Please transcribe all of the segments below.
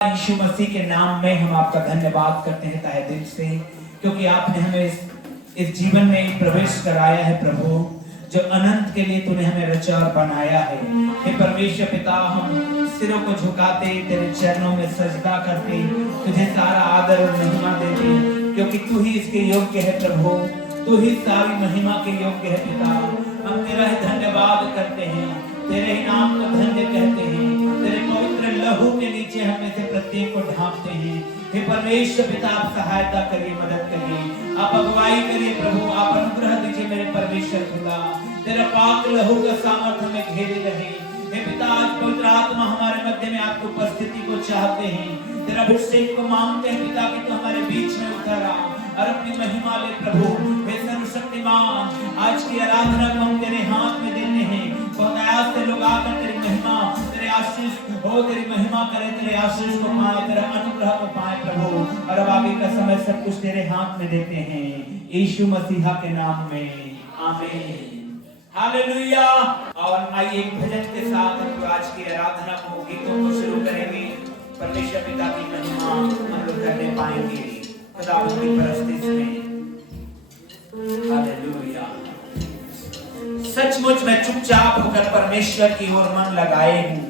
यीशु मसीह के नाम में हम आपका धन्यवाद करते हैं तहे दिल से, क्योंकि आपने हमें इस जीवन में प्रवेश कराया है प्रभु, जो अनंत के लिए तूने हमें रचा और बनाया है। हे परमेश्वर पिता, हम सिरों को झुकाते तेरे चरणों में सजदा करते, तुझे सारा आदर और महिमा देते, क्योंकि तू ही इसके योग्य है प्रभु, तू ही सारी महिमा के योग्य है पिता। हम तेरा धन्यवाद करते हैं, तेरे ही नाम को धन्य कहते हैं, तेरे पवित्र लहू के नीचे हम में से प्रत्येक को ढांपते हैं। हे परमेश्वर पिता, आप सहायता करिए, मदद करिए, आप अगुवाई करिए प्रभु, आप अनुग्रह दीजिए मेरे परमेश्वर खुदा, तेरा पाक लहू का सामर्थ हमें घेरे रहे। हे पिता, आज पवित्र आत्मा हमारे मध्य में आपकी उपस्थिति को चाहते हैं, तेरा अभिषेक को मांगते हैं पिता कि तू हमारे बीच में उतर आ और अपनी महिमा ले प्रभु। हे सर्वशक्तिमान, आज की आराधना को हम तेरे हाथ में देते हैं, बहुत आयास से लोग आकर तेरी महिमा, तेरे आशीष हो, तेरी महिमा करे, तेरे आशीष को पाए, तेरा अनुग्रह को पाए प्रभु। और अब आगे का समय सब कुछ तेरे हाथ में देते हैं, यीशु मसीहा के नाम में, आमीन, हालेलुया। और आइए एक भजन के साथ हम आज की आराधना को, गीतों को शुरू करेंगे। परमेश्वर पिता की महिमा हम लोग करने पाएंगे खुदा की परस्तिश में, हालेलुया। सचमुच मैं चुपचाप होकर परमेश्वर की ओर मन लगाए हूँ,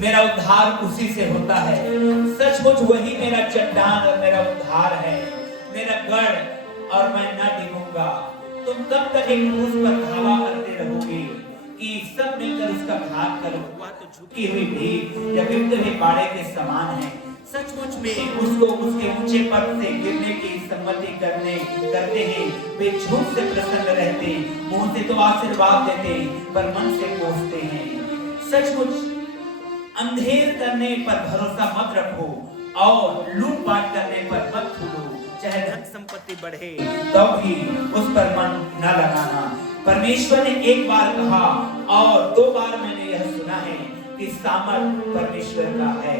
मेरा उद्धार उसी से होता है। सचमुच वही मेरा चट्टान और मेरा उद्धार है, मेरा गढ़ और मैं न डिगूंगा। तुम कब तक एक क्रूस पर धावा करते रहोगे कि सब मिलकर उसका घात करो? वह तो झुकी हुई भीड़ या बिखरे हुए बाड़े के समान है। सचमुच में उसको उसके ऊंचे पद से गिरने की सम्मति करते हैं। वे झूठ से प्रसन्न रहते, मुंह से तो आशीर्वाद देते पर मन से कोसते हैं। सचमुच अंधेर करने पर भरोसा मत रखो और लूटपाट करने पर मत फूलो। चाहे धन संपत्ति बढ़े तो भी उस पर मन न लगाना। परमेश्वर ने एक बार कहा और दो बार मैंने यह सुना है कि सामर्थ परमेश्वर का है।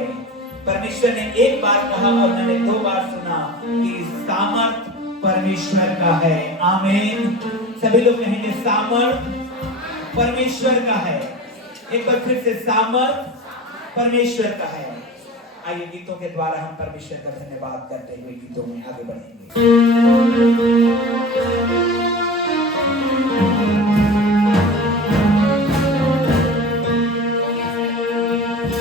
परमेश्वर ने एक बार कहा और मैंने दो बार सुना कि सामर्थ परमेश्वर का है। आमीन। सभी लोग कहेंगे सामर्थ परमेश्वर का है। एक बार फिर से सामर्थ परमेश्वर का है। आइए गीतों के द्वारा हम परमेश्वर का धन्यवाद करते हुए गीतों में आगे बढ़ेंगे।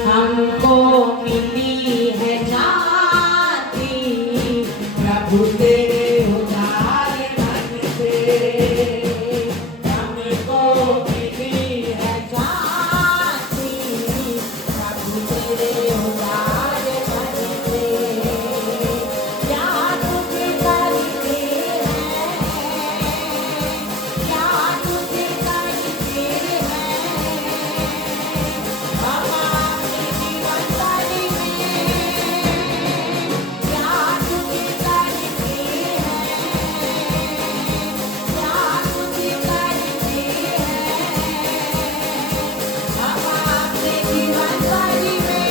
हमको मिली है जाति प्रभु तेरे उदार मन से, हमको मिली है जाति प्रभु तेरे उदार मन से। क्या तुझे करते हैं, क्या तुझे करते हैं, हमारे जीवन काली में क्या तुझे करते हैं, क्या तुझे करते हैं, हमारे जीवन काली में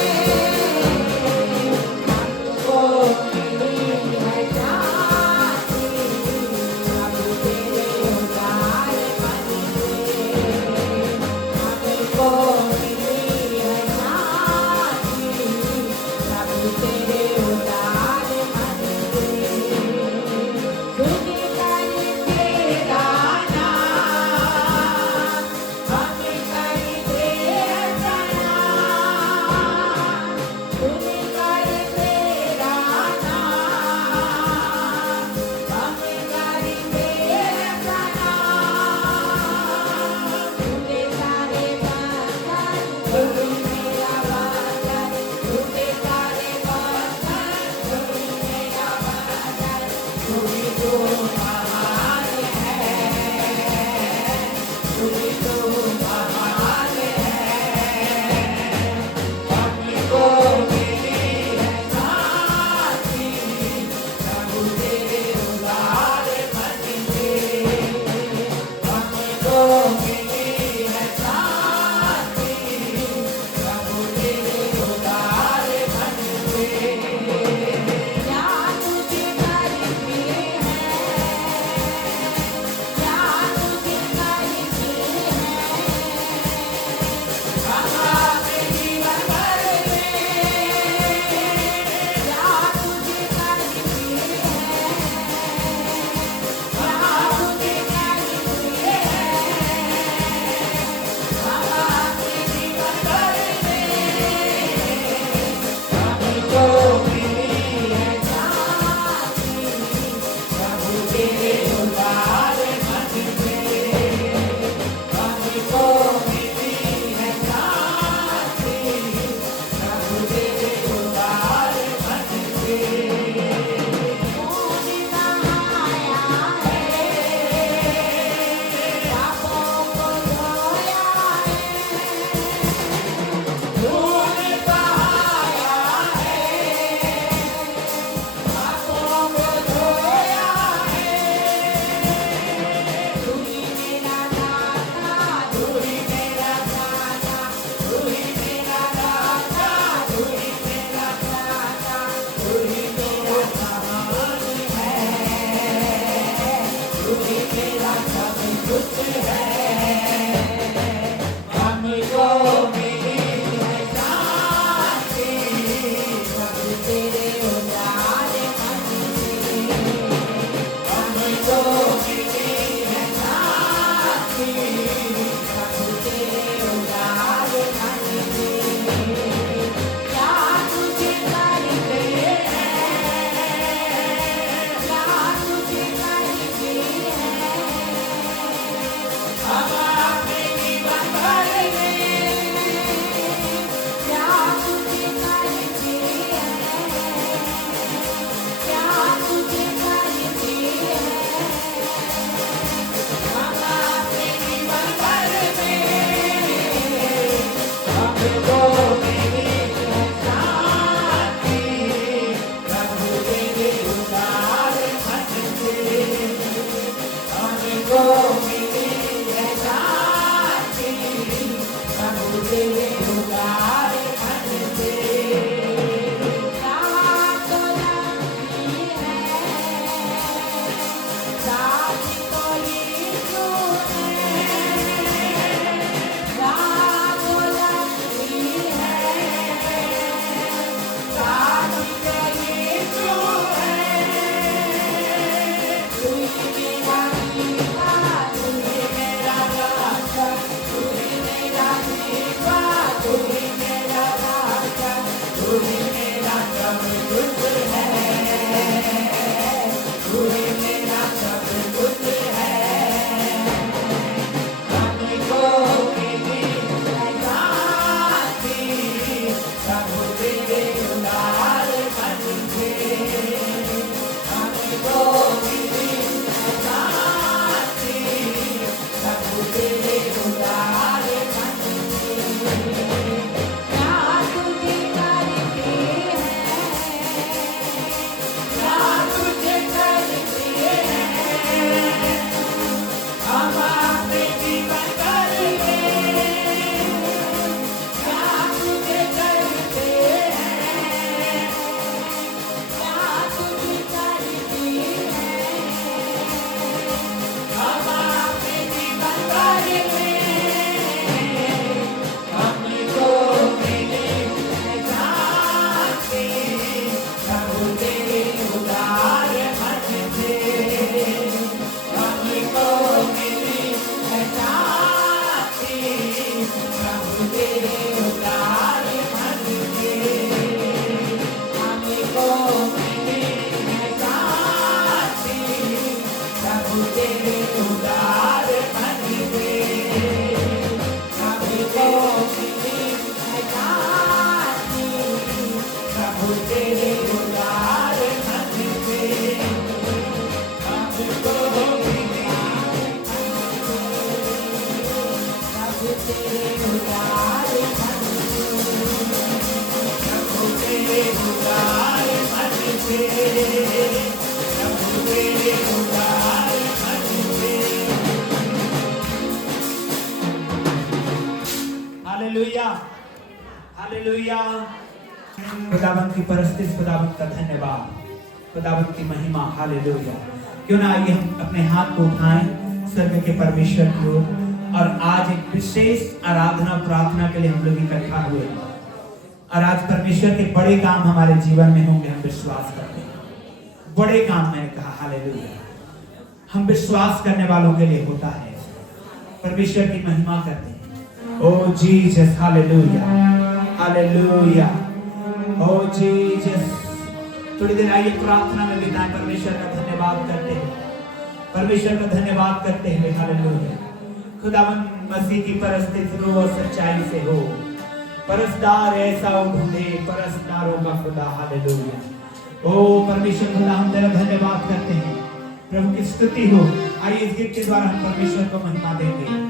हमको मिली है जाति प्रभु तेरे उदार मन से, हमको मिली है जाति प्रभु तेरे उदार मन से। तुझे कर तेरा नाम, हमें कर तेरा प्रणाम। तुझे कर तेरा नाम, हमें कर तेरा प्रणाम। तुझे सारे बंधन, तुझे मेरा बंधन, तुझे सारे बंधन हमको मिली है शांति प्रभु तेरे उदार मन से हमको मिली है शांति प्रभु तेरे उदार मन से तूने बहाया है पापों को धोया है तूने बहाया है पापों को धोया है तू ही मेरा दाता तू ही मेरा दाता तू ही मेरा दाता तू ही मेरा दाता तू ही मेरा सहारा है तू ही मेरा सब कुछ है हमको मिली है शांति प्रभु तेरे उदार मन से हमको मिली है शांति प्रभु तेरे उदार मन से क्या तुझे करते हैं क्या तुझे करते हैं हम अपने जीवन भर में क्या तुझे करते हैं क्या तुझे करते हैं हम अपने जीवन भर में हमको मिली है शांति प्रभु तेरे उदार मन से हमको मिली है शांति प्रभु तेरे उदार मन से रात तो लगती है रात को यीशु है रात तो लगती है रात को यीशु है तू ही मेरा दीवा तू ही मेरा राजा तू ही मेरा दीवा तू ही मेरा राजा तू ही मेरा सब कुछ है तू ही मेरा सब कुछ है हमको मिली है शांति प्रभु तेरे उदार मन से हमको मिली है शांति प्रभु तेरे उदार मन से क्या तुझे करते हैं क्या तुझे करते हैं हम अपने जीवन भर में क्या तुझे करते हैं क्या तुझे करते हैं हम अपने जीवन भर में हमको मिली है शांति प्रभु तेरे उदार मन से हमको मिली है शांति प्रभु तेरे उदार मन से हमको मिली है शांति प्रभु तेरे उदार मन से हमको मिली है शांति प्रभु तेरे उदार मन से हमको मिली प्रभु तेरे उदार मन प्रभु तेरे उदार मन से प्रभु तेरे उदार मन से हालेलुया हालेलुया खुदावंत की परस्तिश खुदावंत का धन्यवाद खुदावंत की महिमा हालेलुया क्यों ना आइए हम अपने हाथ को उठाएं स्वर्ग के परमेश्वर की ओर और आज एक विशेष आराधना प्रार्थना के लिए हम लोग इकट्ठा हुए और आज परमेश्वर के बड़े काम हमारे जीवन में होंगे हम विश्वास करते हैं बड़े काम मैंने कहा हालेलुया हम विश्वास करने वालों के लिए होता है परमेश्वर की महिमा करते हैं ओ जीसस हालेलुया हालेलुया ओ जीसस, थोड़ी देर आइए प्रार्थना में बिताएं, परमेश्वर का धन्यवाद करते हैं, परमेश्वर का धन्यवाद करते हैं। हालेलुया। खुदावंद मसीह की परस्तित रूह और सच्चाई से हो, परसदार ऐसा ढूंढे, परसदारों का खुदा। हालेलुया। ओ परमेश्वर खुदा, हम तेरा धन्यवाद करते हैं, प्रभु की स्तुति हो। आइए इस गीत के द्वारा हम परमेश्वर को महिमा देंगे।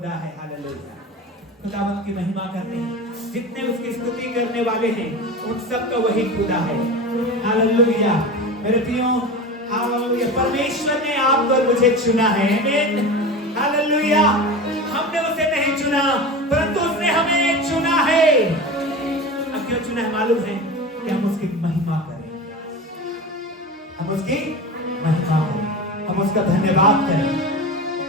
खुदा है। हालेलुया। खुदावंत की महिमा करते हैं। जितने उसकी स्तुति करने वाले हैं उन सब का वही खुदा है। हालेलुया। मेरे प्रियो, हालेलुया, परमेश्वर ने आपको और मुझे चुना है। आमीन। हालेलुया। हमने उसे नहीं चुना परंतु उसने हमें चुना है। अब क्यों चुना है मालूम है? कि हम उसकी महिमा करें, हम उसकी महिमा करें, हम उसका धन्यवाद करें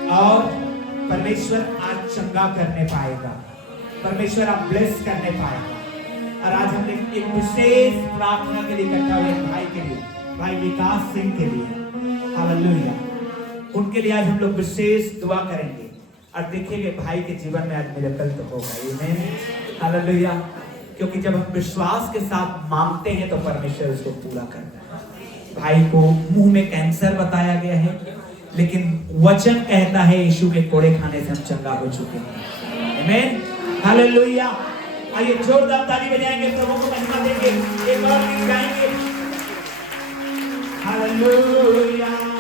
और परमेश्वर आज चंगा करने पाएगा, परमेश्वर आप ब्लेस करने पाएगा। और आज हमने एक विशेष प्रार्थना के लिए इकट्ठा हुए भाई के लिए, भाई विकास सिंह के लिए। हालेलुया। उनके लिए आज हम लोग विशेष दुआ करेंगे और देखेंगे भाई के जीवन में आज मिरेकल तो होगा। आमीन। हालेलुया। क्योंकि जब हम विश्वास के साथ मांगते हैं तो परमेश्वर उसको पूरा करता है। भाई को मुंह में कैंसर बताया गया है, लेकिन वचन कहता है यीशु के कोड़े खाने से हम चंगा हो चुके हैं। आमीन। हालेलुया। आइए जोरदार ताली बजाएंगे, प्रभु को महिमा देंगे, एक और गीत गाएंगे। हालेलुया।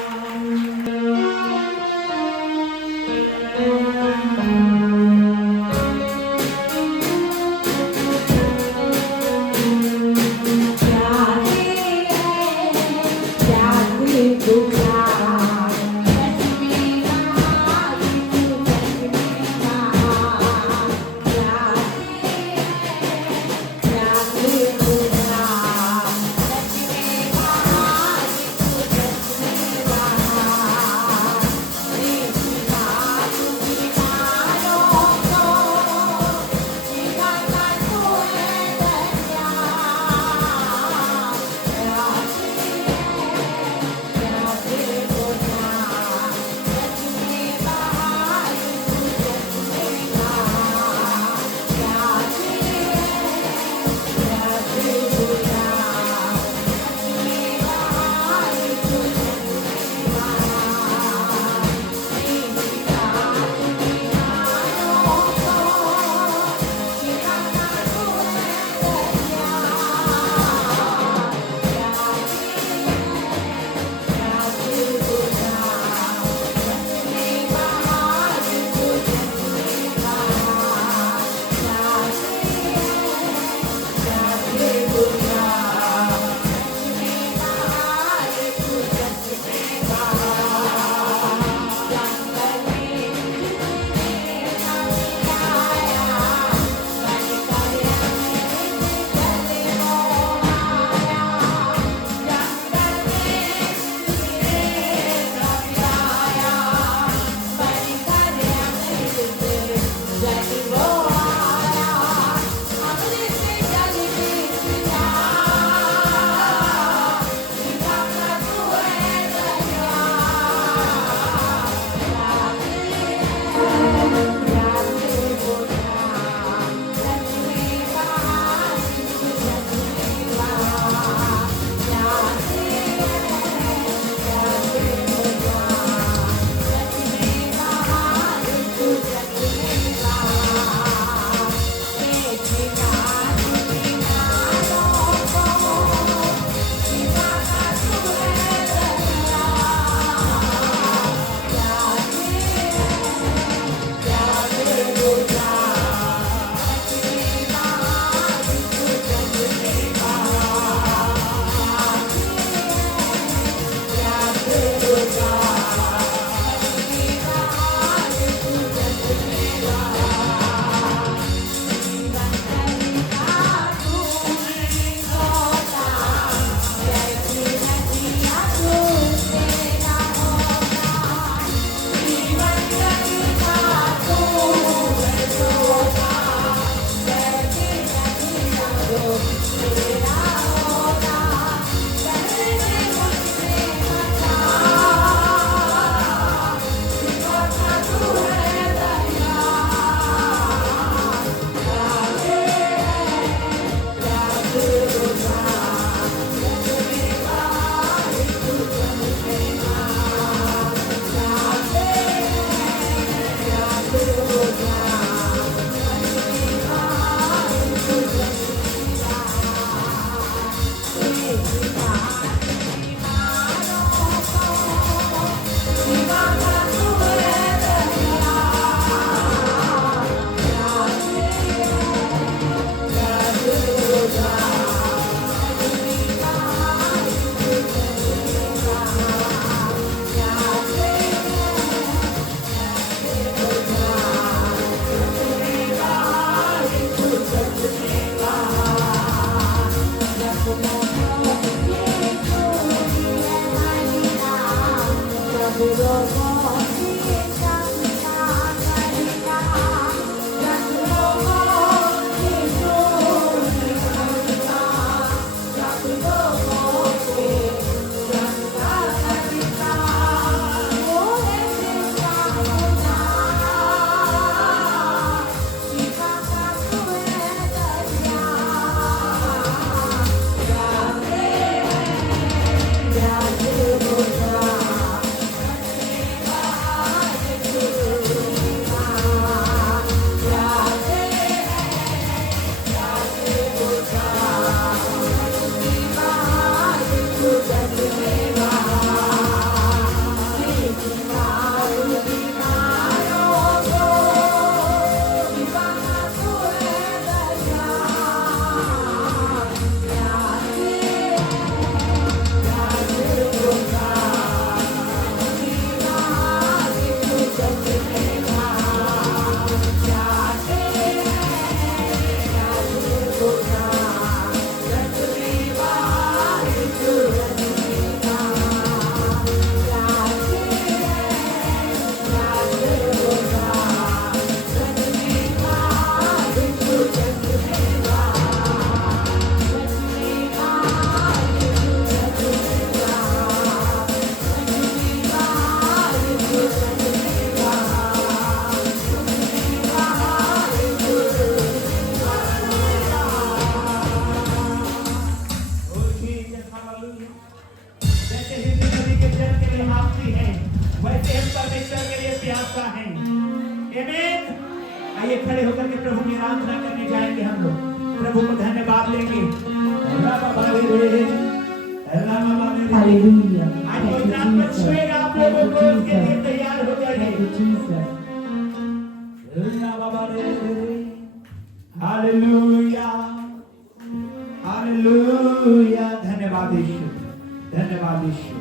प्रभु को धन्यवाद देंगे। Hallelujah. आज Thank you, पवित्र आत्मा Jesus. छुएगा आप लोगों को, Thank उसके you, लिए Jesus. तैयार हो Thank जाइए। you, Jesus. Hallelujah, hallelujah. धन्यवाद यीशु, धन्यवाद यीशु,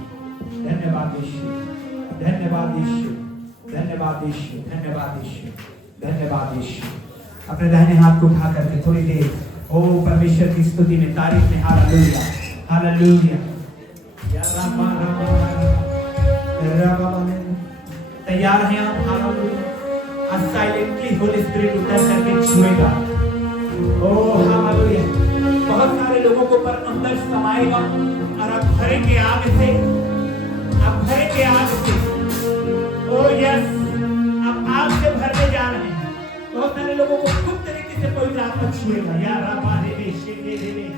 धन्यवाद यीशु, धन्यवाद यीशु, धन्यवाद यीशु, धन्यवाद यीशु, धन्यवाद यीशु। अपने दाहिने हाथ को उठा करके थोड़ी देर ओ परमेश्वर की स्तुति में, तारीफ में, हालेलुया, हालेलुया। या रामा रामा रामा, तैयार हैं आप? हालेलुया। आज साइलेंटली होली स्पिरिट उतर करके छुएगा। Oh hallelujah. बहुत सारे लोगों को पर अंदर समाएगा और आप भरेंगे आग से, आप भरेंगे आग से। ओह यस, आप आग से भरने जा रहे हैं। बहुत सारे लोगों को खुद तरीके से पवित्र आत्मा छुएगा। या रामा देवे शेके देवे।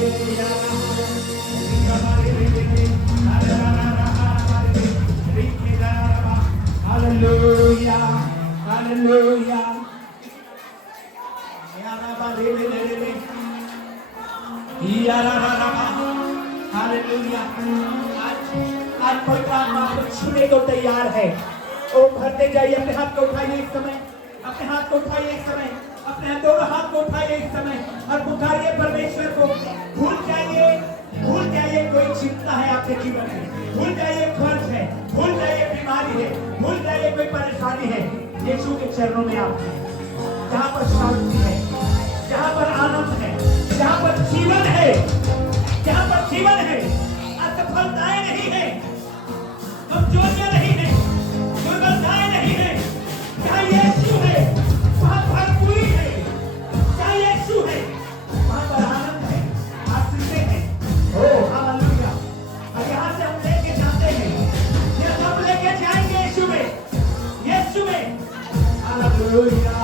Hallelujah. Hallelujah. हालेलुया। आज पवित्र आत्मा आपको छूने को तैयार है। ओ भरते जाइए, अपने हाथ को उठाइए इस समय, अपने हाथ को उठाइए इस समय, अपने दोनों हाथ को उठाइए इस समय और पुकारिए परमेश्वर को। भूल जाइए कोई चिंता है आपके जीवन में, भूल जाइए कर्ज है, भूल जाइए बीमारी है, भूल जाइए कोई परेशानी है। यीशु के चरणों में आप हैं, जहाँ पर शांति है, जहाँ पर आनंद है, जहाँ पर जीवन है, जहाँ पर जीवन है, असफलताएं नहीं है, कमजोरियां नहीं है, दुर्बलताएं नहीं है। जहाँ यीशु है वहाँ भरपूरी है, जहाँ यीशु है वहाँ पर आनंद है, आशीषें हैं। ओ हालेलुया। और यहाँ से हम लेके जाते हैं, ये सब लेके जाएंगे यीशु में, यीशु में। हालेलुया।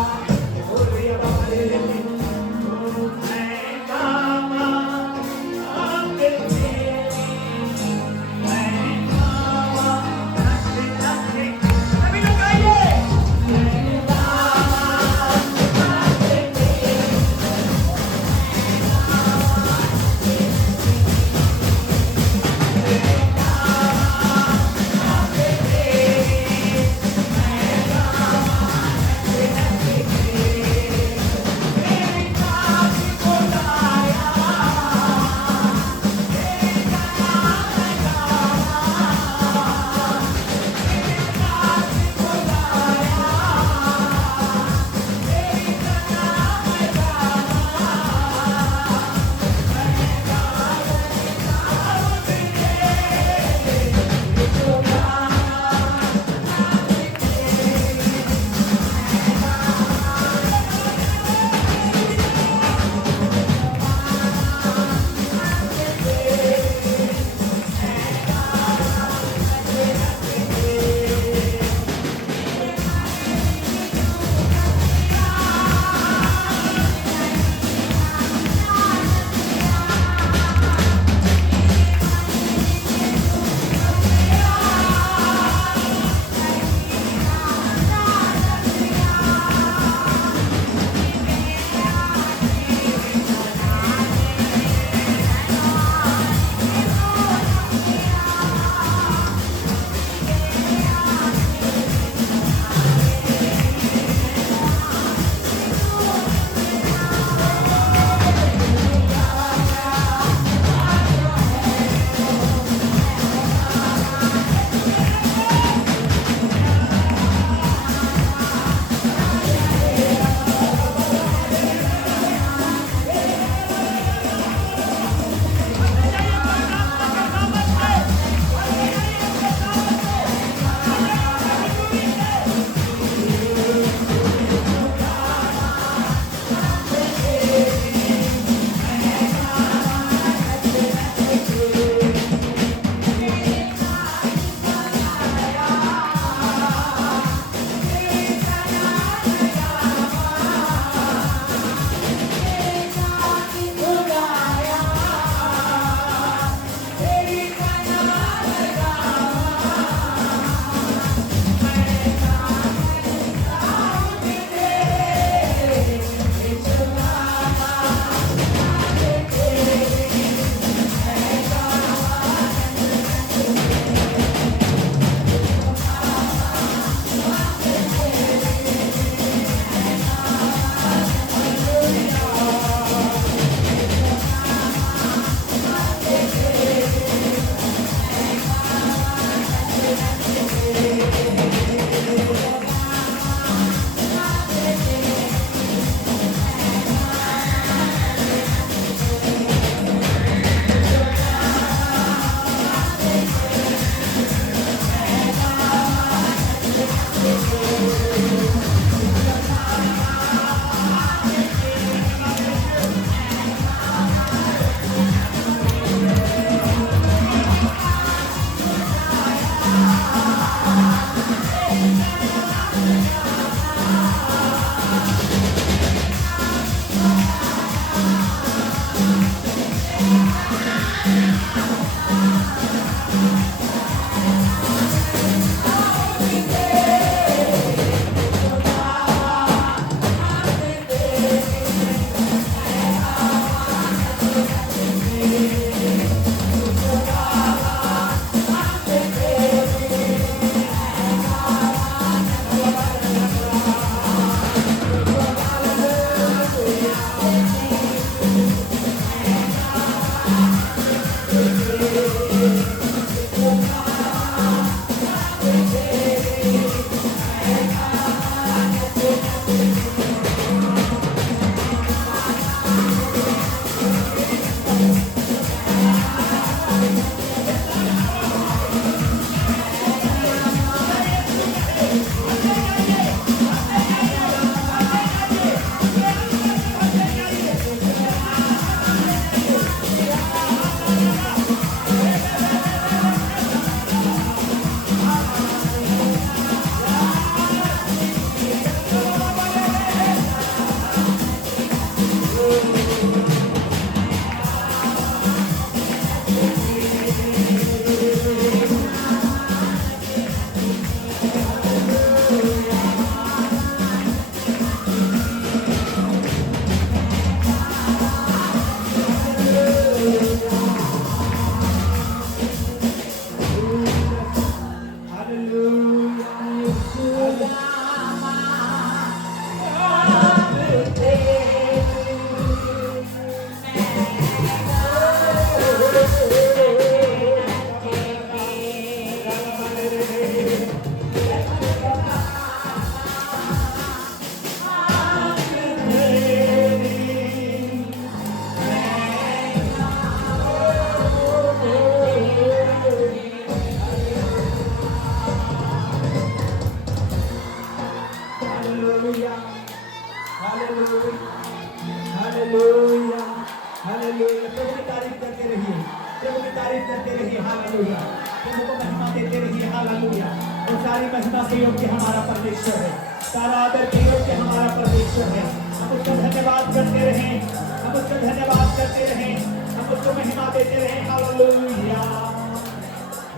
हालेलुया। प्रभु की तारीफ करते रहिए, प्रभु की तारीफ करते रहिए। हालेलुया। प्रभु को महिमा देते रहिए। हालेलुया। और सारी महिमा के योग्य हमारा परमेश्वर है, सारा आदर के योग्य हमारा परमेश्वर है। हम उसका धन्यवाद करते रहें, हम उसका धन्यवाद करते रहें, हम उसको महिमा देते रहें। Hallelujah.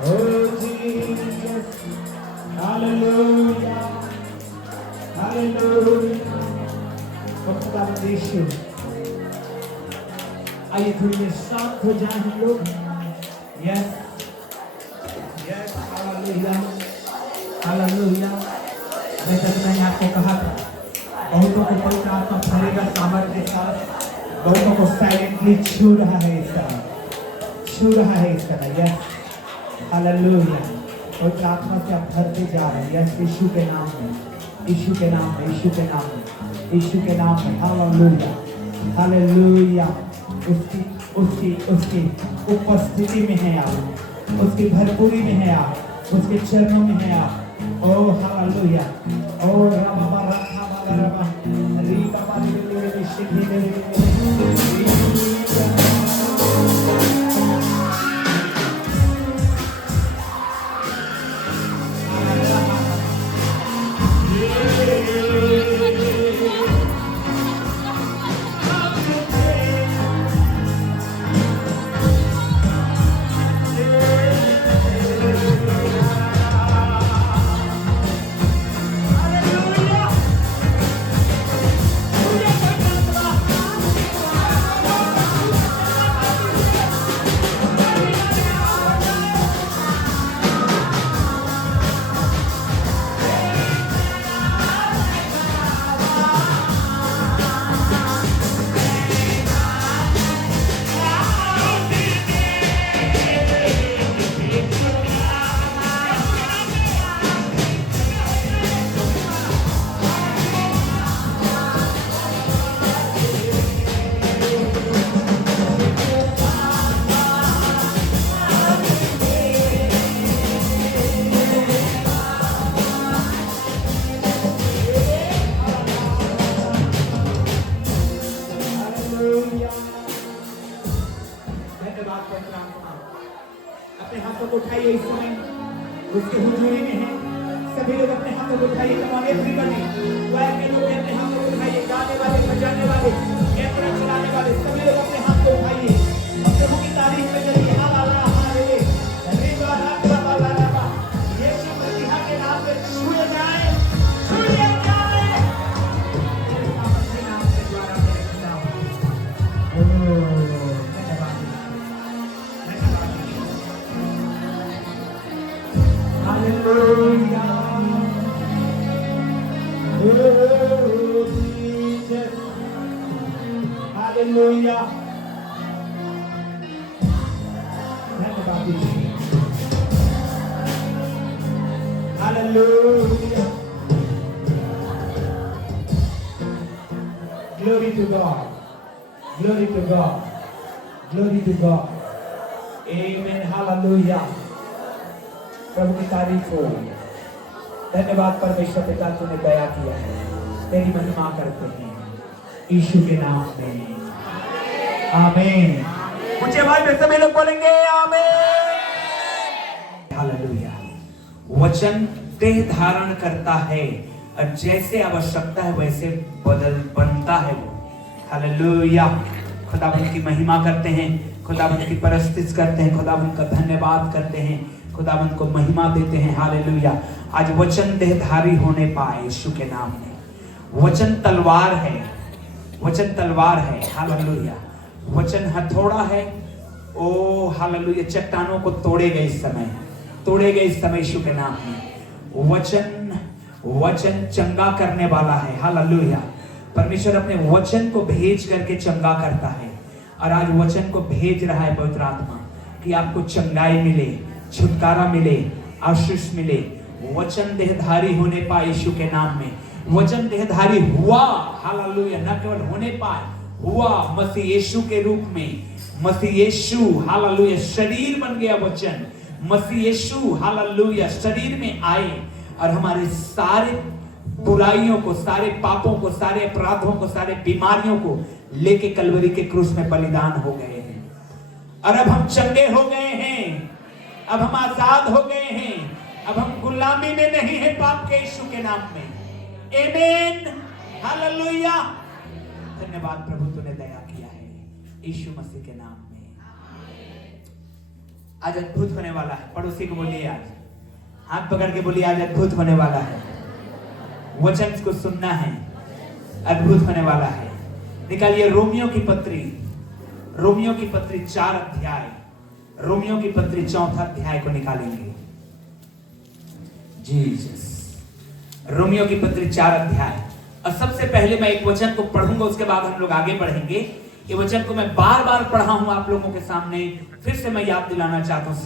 Oh Jesus, Hallelujah, Hallelujah. खुदावंद यीशु, आइए थोड़ी देर शांत हो जाएं हम लोग। Yes, yes, Hallelujah, Hallelujah. जैसा कि मैंने आपको कहा था, बहुतों को पवित्र आत्मा भरेगा सामर्थ के साथ, बहुतों को साइलेंटली छू रहा है इस समय, छू रहा है इस समय। Yes, hallelujah. पवित्र आत्मा से आप भरते जा रहे हैं। यस, यीशु के नाम में, यीशु के नाम में, यीशु के नाम में, यीशु के नाम में। Hallelujah, hallelujah. उसकी उसकी उसकी उपस्थिति में है आप, उसकी भरपूरी में है आप, उसके चरणों में है आप। ओ हालेलुया। ओ रबा रखा बाबा रबा री बाबा रे शिखी रे अपने हाथों को उठाइए इस समय, उसके हुजूरी में है। सभी लोग अपने हाथों को उठाइए। कमान एवरीबॉडी, वायर के लोग अपने हाथों को उठाइए। गाने वाले, बजाने वाले, कैमरा चलाने वाले, सभी लोग अपने हाथ को उठाइए और प्रभु की तारीफ में करिए। Hallelujah, hallelujah. रिबा राबा बाबा राबा, यीशु मसीह के नाम में छुए जाए, छुए जाए। मेरे सामर्थ्य नाम के द्वारा मेरे खुदा। Hallelujah. Oh, Jesus. Hallelujah. धन्यवाद यीशु। Hallelujah. Glory to God. Glory to God. Glory to God. Amen. Hallelujah. प्रभु की तारीफ हो। धन्यवाद परमेश्वर पिता, तूने दया किया है, तेरी महिमा करते हैं यीशु के नाम में। आमीन। ऊंची आवाज में सभी लोग बोलेंगे आमीन। हालेलुया। वचन देह धारण करता है और जैसे आवश्यकता है वैसे बनता है वो। हालेलुया। खुदावंद की महिमा करते हैं, खुदावंद की परस्तिश करते हैं, खुदावंद का धन्यवाद करते हैं, खुदावंद को महिमा देते हैं। हालेलुया। आज वचन देहधारी होने पाए यीशु के नाम में। वचन तलवार है, वचन तलवार है। हालेलुया। वचन हथौड़ा है। ओ हालेलुया। चट्टानों को तोड़ेगा इस समय, तोड़ेगा इस समय यीशु के नाम में। वचन चंगा करने वाला है। हालेलुया। परमेश्वर अपने वचन को भेज करके चंगा करता है और आज वचन को भेज रहा है पवित्र आत्मा कि आपको चंगाई मिले, छुटकारा मिले, आशीष मिले। वचन देहधारी होने पाए यीशु के नाम में। वचन देहधारी हुआ। हालेलुया। न केवल होने पाए, हुआ मसीह यीशु के रूप में। मसीह यीशु हालेलुया शरीर बन गया वचन। मसीह यीशु हालेलुया शरीर में आए और हमारे सारे बुराइयों को, सारे पापों को, सारे अपराधों को, सारे बीमारियों को लेके कलवरी के क्रूस में बलिदान हो गए हैं। और अब हम चंगे हो गए हैं, अब हम आजाद हो गए हैं, अब हम गुलामी में नहीं है पाप के यीशु के नाम में। आमीन, हालेलुया। धन्यवाद प्रभु, तूने दया किया है यीशु मसीह के नाम में। आज अद्भुत होने वाला है। पड़ोसी को बोलिए, आज हाथ पकड़ के बोलिए, आज अद्भुत होने वाला है। वचन को सुनना है, अद्भुत होने वाला है। निकालिए रोमियो की पत्री, रोमियो की पत्री 4 अध्याय, रोमियो की पत्री 4 अध्याय को निकालेंगे। जीसस, रोमियो की पत्री 4 अध्याय। और सबसे पहले मैं एक वचन को पढ़ूंगा, उसके बाद हम लोग आगे बढ़ेंगे। ये वचन को मैं बार बार पढ़ा हूं आप लोगों के सामने, फिर से मैं याद दिलाना चाहता हूं।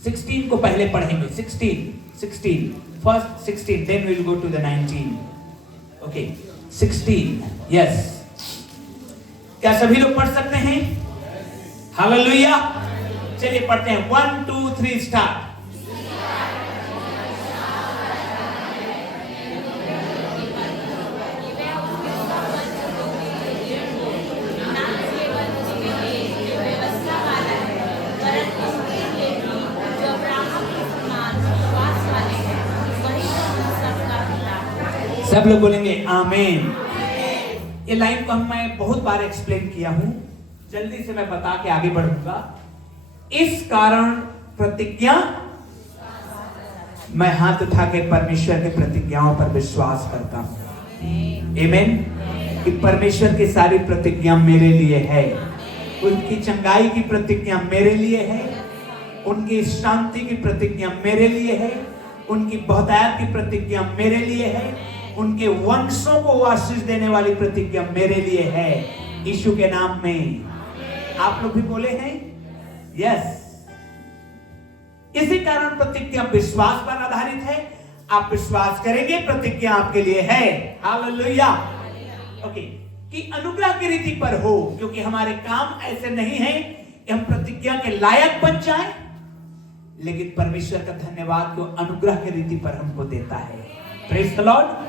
16 को पहले पढ़ेंगे। 16 first 16, then we will go to the 19. Okay, 16, yes. क्या सभी लोग पढ़ सकते हैं? हालेलुया। चलिए पढ़ते हैं, 1 2 3 स्टार्ट। सब लोग बोलेंगे आमीन। ये लाइन को मैं बहुत बार एक्सप्लेन किया हूं, जल्दी से मैं बता के आगे बढ़ूंगा। इस कारण प्रतिज्ञा, मैं हाथ उठा के परमेश्वर के प्रतिज्ञाओं पर विश्वास करता हूं। आमीन। कि परमेश्वर की सारी प्रतिज्ञा मेरे लिए है। उनकी चंगाई की प्रतिज्ञा मेरे लिए है, उनकी शांति की प्रतिज्ञा मेरे लिए है, उनकी बहुतायत की प्रतिज्ञा मेरे लिए है, उनके वंशों को आशीष देने वाली प्रतिज्ञा मेरे लिए है, यीशु के नाम में। आप लोग भी बोले हैं यस। इसी कारण प्रतिज्ञा विश्वास पर आधारित है। आप विश्वास करेंगे, प्रतिज्ञा आपके लिए है। हालेलुया। ओके, कि अनुग्रह की रीति पर हो, क्योंकि हमारे काम ऐसे नहीं है कि हम प्रतिज्ञा के लायक बन जाएं, लेकिन परमेश्वर का धन्यवाद को अनुग्रह की रीति पर हमको देता है। Praise the Lord.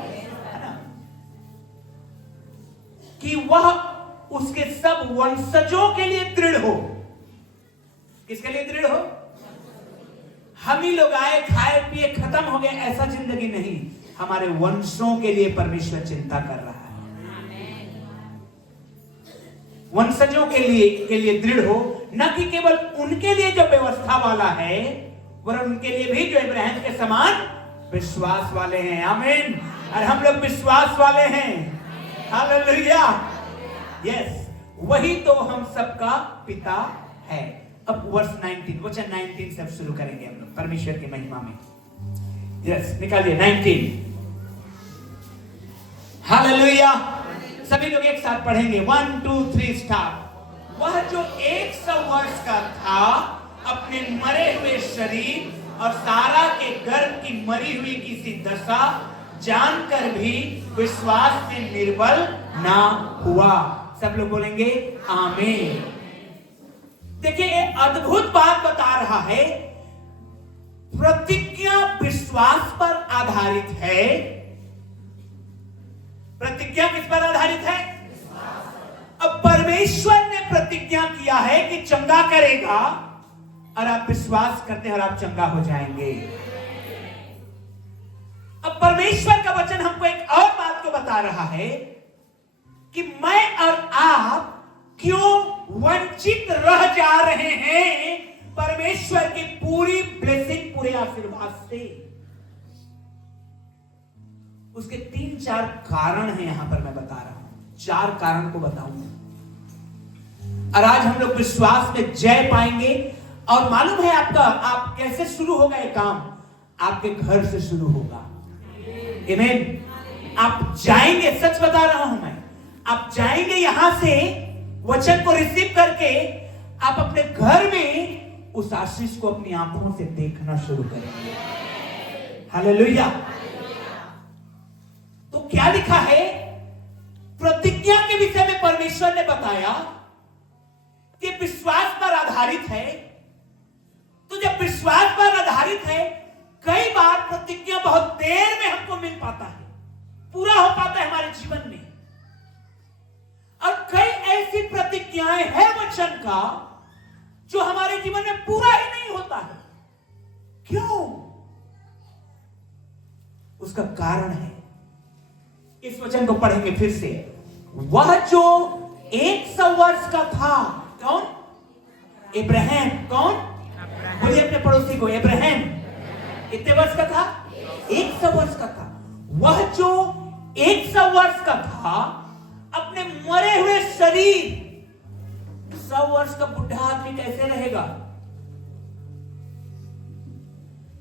कि वह उसके सब वंशजों के लिए दृढ़ हो। किसके लिए दृढ़ हो? हम ही लोग आए, खाए पिए, खत्म हो गए, ऐसा जिंदगी नहीं। हमारे वंशों के लिए परमेश्वर चिंता कर रहा है। वंशजों के लिए दृढ़ हो, न कि केवल उनके लिए जो व्यवस्था वाला है, वरन उनके लिए भी जो इब्राहिम के समान विश्वास वाले हैं। आमीन। और हम लोग विश्वास वाले हैं। हालेलुया। यस, वही तो हम सबका पिता है। अब वर्स 19, वचन 19 से शुरू करेंगे हम लोग परमेश्वर की महिमा में। यस, निकालिए 19। हालेलुया। सभी लोग एक साथ पढ़ेंगे, 1 2 3 स्टार्ट। वह जो 100 वर्ष का था, अपने मरे हुए शरीर और सारा के गर्भ की मरी हुई किसी दशा जानकर भी विश्वास में निर्बल ना हुआ। सब लोग बोलेंगे आमीन। देखिए, ये अद्भुत बात बता रहा है। प्रतिज्ञा विश्वास पर आधारित है। प्रतिज्ञा किस पर आधारित है? अब परमेश्वर ने प्रतिज्ञा किया है कि चंगा करेगा, और आप विश्वास करते हैं और आप चंगा हो जाएंगे। अब परमेश्वर का वचन हमको एक और बात को बता रहा है कि मैं और आप क्यों वंचित रह जा रहे हैं परमेश्वर की पूरी ब्लेसिंग, पूरे आशीर्वाद से। उसके 3-4 कारण हैं यहां पर मैं बता रहा हूं। 4 कारण को बताऊंगा, और आज हम लोग विश्वास में जय पाएंगे। और मालूम है आपका, आप कैसे शुरू होगा ये काम? आपके घर से शुरू होगा। आमीन। आप जाएंगे, सच बता रहा हूं मैं, आप जाएंगे यहां से वचन को रिसीव करके, आप अपने घर में उस आशीष को अपनी आंखों से देखना शुरू करेंगे। हालेलुया। तो क्या लिखा है? प्रतिज्ञा के विषय में परमेश्वर ने बताया कि विश्वास पर आधारित है। तो जब विश्वास पर आधारित है, कई बार प्रतिज्ञा बहुत देर में हमको मिल पाता है, पूरा हो पाता है हमारे जीवन में। और कई ऐसी प्रतिज्ञाएं हैं वचन का जो हमारे जीवन में पूरा ही नहीं होता है। क्यों? उसका कारण है, इस वचन को पढ़ेंगे फिर से। वह जो 100 वर्ष का था, कौन? इब्राहिम। कौन? बोलिए अपने पड़ोसी को, इब्राहिम कितने वर्ष का था? 100 वर्ष का था। वह जो 100 वर्ष का था, अपने मरे हुए शरीर, 100 वर्ष का बुढ़ा आदमी कैसे रहेगा?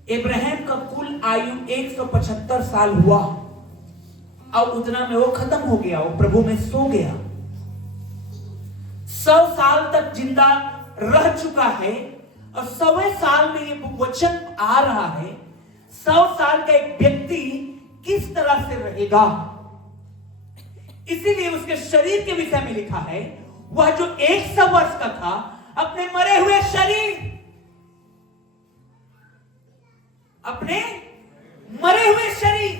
इब्राहिम का कुल आयु 175 साल हुआ और उतना में वो खत्म हो गया, वो प्रभु में सो गया। 100 साल तक जिंदा रह चुका है और 100वें साल में ये वचन आ रहा है। 100 साल का एक व्यक्ति किस तरह से रहेगा, इसीलिए उसके शरीर के विषय में लिखा है, वह जो 100 वर्ष का था, अपने मरे हुए शरीर, अपने मरे हुए शरीर,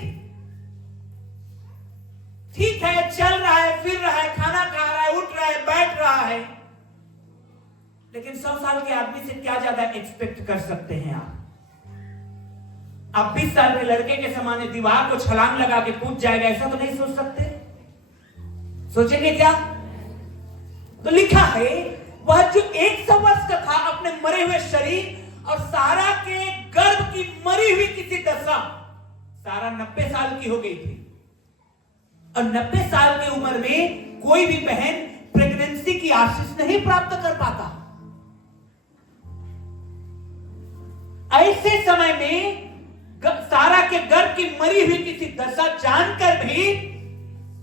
ठीक है, चल रहा है, फिर रहा है, खाना खा रहा है, उठ रहा है, बैठ रहा है, लेकिन 100 साल के आदमी से क्या ज्यादा एक्सपेक्ट कर सकते हैं आप? आप 20 साल के लड़के के समान दीवार को छलांग लगा के कूद जाएगा, ऐसा तो नहीं सोच सकते। सोचेंगे क्या? तो लिखा है, वह जो 100 वर्ष का था, अपने मरे हुए शरीर और सारा के गर्भ की मरी हुई किसी दशा, सारा 90 साल की हो गई थी और 90 साल की उम्र में कोई भी बहन प्रेगनेंसी की आशीष नहीं प्राप्त कर पाता। ऐसे समय में सारा के गर्भ की मरी हुई किसी दशा जानकर भी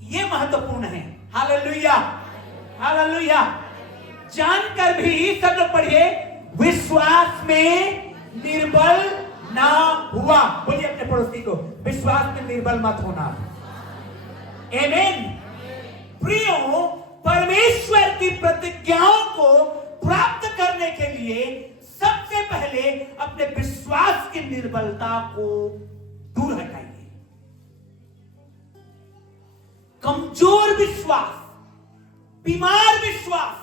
यह महत्वपूर्ण है। Hallelujah, hallelujah. जानकर भी, सब लोग पढ़िए, विश्वास में निर्बल ना हुआ। बोलिए अपने पड़ोसी को, विश्वास में निर्बल मत होना। आमीन। प्रियो, परमेश्वर की प्रतिज्ञाओं को प्राप्त करने के लिए सबसे पहले अपने विश्वास की निर्बलता को दूर हटाइए। कमजोर विश्वास, बीमार विश्वास,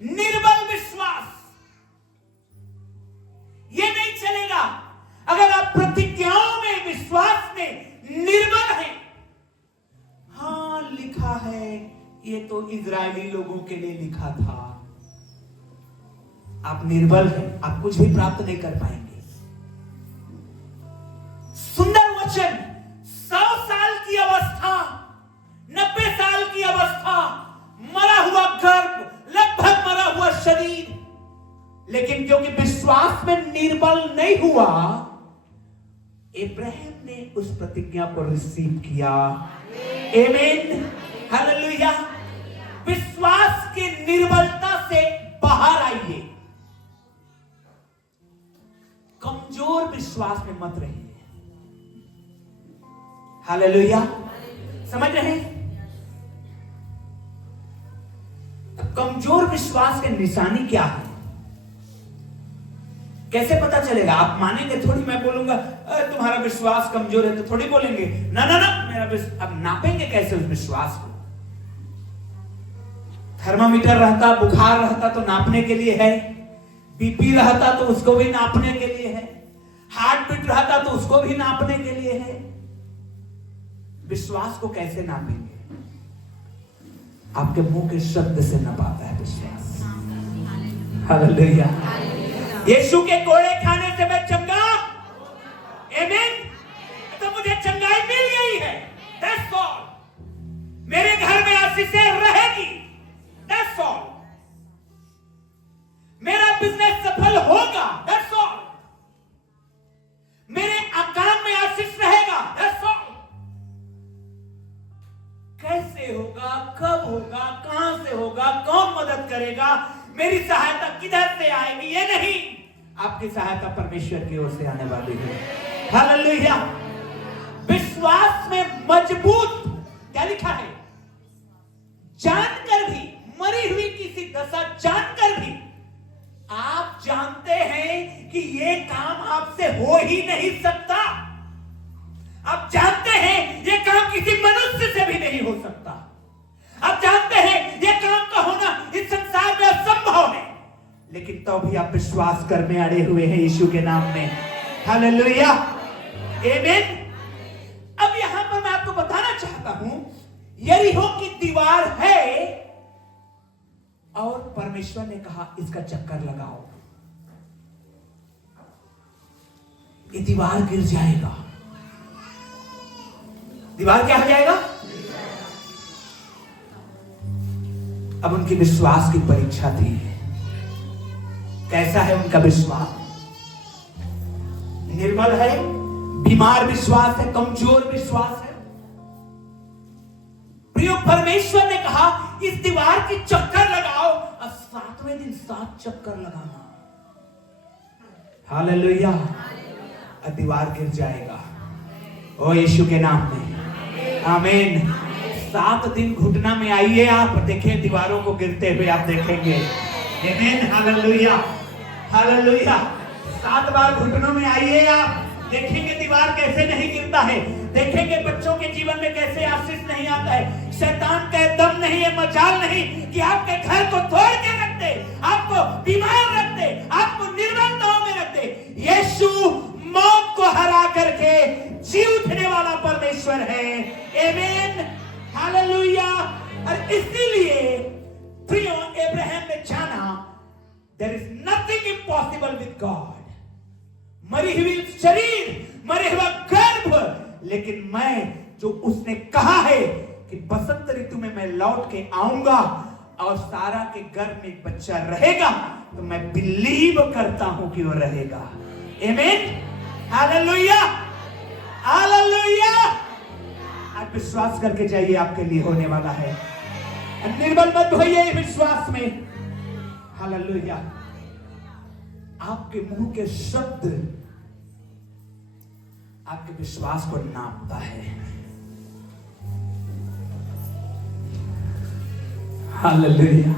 निर्बल विश्वास, ये नहीं चलेगा। अगर आप प्रतिज्ञाओं में, विश्वास में निर्बल हैं, हाँ लिखा है, ये तो इजरायली लोगों के लिए लिखा था, आप निर्बल हैं, आप कुछ भी प्राप्त नहीं कर पाएंगे। सुंदर वचन, 100 साल की अवस्था, 90 साल की अवस्था, मरा हुआ गर्भ, लगभग मरा हुआ शरीर, लेकिन क्योंकि विश्वास में निर्बल नहीं हुआ, इब्राहिम ने उस प्रतिज्ञा को रिसीव किया। आमीन, हालेलुया। विश्वास की निर्बलता से बाहर आइए। कमजोर विश्वास में मत रहिए। हालेलुया, समझ रहे हैं? कमजोर विश्वास की निशानी क्या है? कैसे पता चलेगा? आप मानेंगे थोड़ी, मैं बोलूंगा तुम्हारा विश्वास कमजोर है तो थोड़ी बोलेंगे ना ना ना मेरा विश्वास। अब नापेंगे कैसे उस विश्वास को? थर्मामीटर रहता, बुखार रहता तो नापने के लिए है, बीपी रहता तो उसको भी नापने के लिए है, हार्ट बीट रहता तो उसको भी नापने के लिए है। विश्वास को कैसे नापेंगे? आपके मुंह के शब्द से नपाता है विश्वास। हालेलुया। यीशु के कोड़े खाने से मैं चंगा, आमीन, तो मुझे चंगाई मिल गई है, दैट्स ऑल। मेरे घर में आशीषें रहेगी, दैट्स ऑल। मेरा बिजनेस सफल होगा, दैट्स ऑल। मेरे काम में आशीष रहेगा, दैट्स ऑल। कैसे होगा, कब होगा, कहां से होगा, कौन मदद करेगा, मेरी सहायता किधर से आएगी, ये नहीं, आपकी सहायता परमेश्वर की ओर से आने वाली है। हालेलुया। विश्वास में मजबूत, क्या लिखा है? जानकर भी, मरी हुई किसी दशा जानकर भी, आप जानते हैं कि ये काम आपसे हो ही नहीं सकता। आप जानते हैं ये काम किसी मनुष्य से भी नहीं हो सकता। आप जानते हैं तो भी आप विश्वास करने अड़े हुए हैं यीशु के नाम में। हालेलुया, आमीन। अब यहां पर मैं आपको बताना चाहता हूं, यरीहो की दीवार है और परमेश्वर ने कहा इसका चक्कर लगाओ, ये दीवार गिर जाएगा। दीवार क्या हो जाएगा? अब उनके विश्वास की परीक्षा थी। कैसा है उनका विश्वास? निर्बल है, बीमार विश्वास है, कमजोर विश्वास है। प्रिय, परमेश्वर ने कहा इस दीवार की चक्कर लगाओ और 7वें दिन 7 चक्कर लगाना। हालेलुया, और दीवार गिर जाएगा। ओ यीशु के नाम में आमीन। 7 दिन घुटना में आइए, आप देखिए दीवारों को गिरते हुए आप देखेंगे। आमीन, हालेलुया, हालेलुया। 7 बार घुटनों में आइए, आप देखेंगे दीवार कैसे नहीं गिरता है। देखेंगे बच्चों के जीवन में कैसे आशीष नहीं आता है। शैतान का दम नहीं है, मजाल नहीं कि आपके घर को तोड़ के रख दे, आपको बीमार रख दे, आपको निर्बलताओं में रख दे। यीशु मौत को हरा करके जी उठने वाला परमेश्वर है। आमीन, हालेलुया। और इसीलिए प्रियो, अब्राहम ने जाना there is nothing impossible with God. मरी हुई शरीर, मरे हुआ गर्भ, लेकिन मैं जो उसने कहा है कि बसंत ऋतु में मैं लौट के आऊंगा और सारा के गर्भ में एक बच्चा रहेगा, तो मैं बिलीव करता हूं कि वो रहेगा। आमीन, हालेलुया, हालेलुया। आप विश्वास करके जाइए, आपके लिए होने वाला है। निर्बल मत होइए विश्वास में। हालेलुया। आपके मुंह के शब्द आपके विश्वास को नापता है। हालेलुया।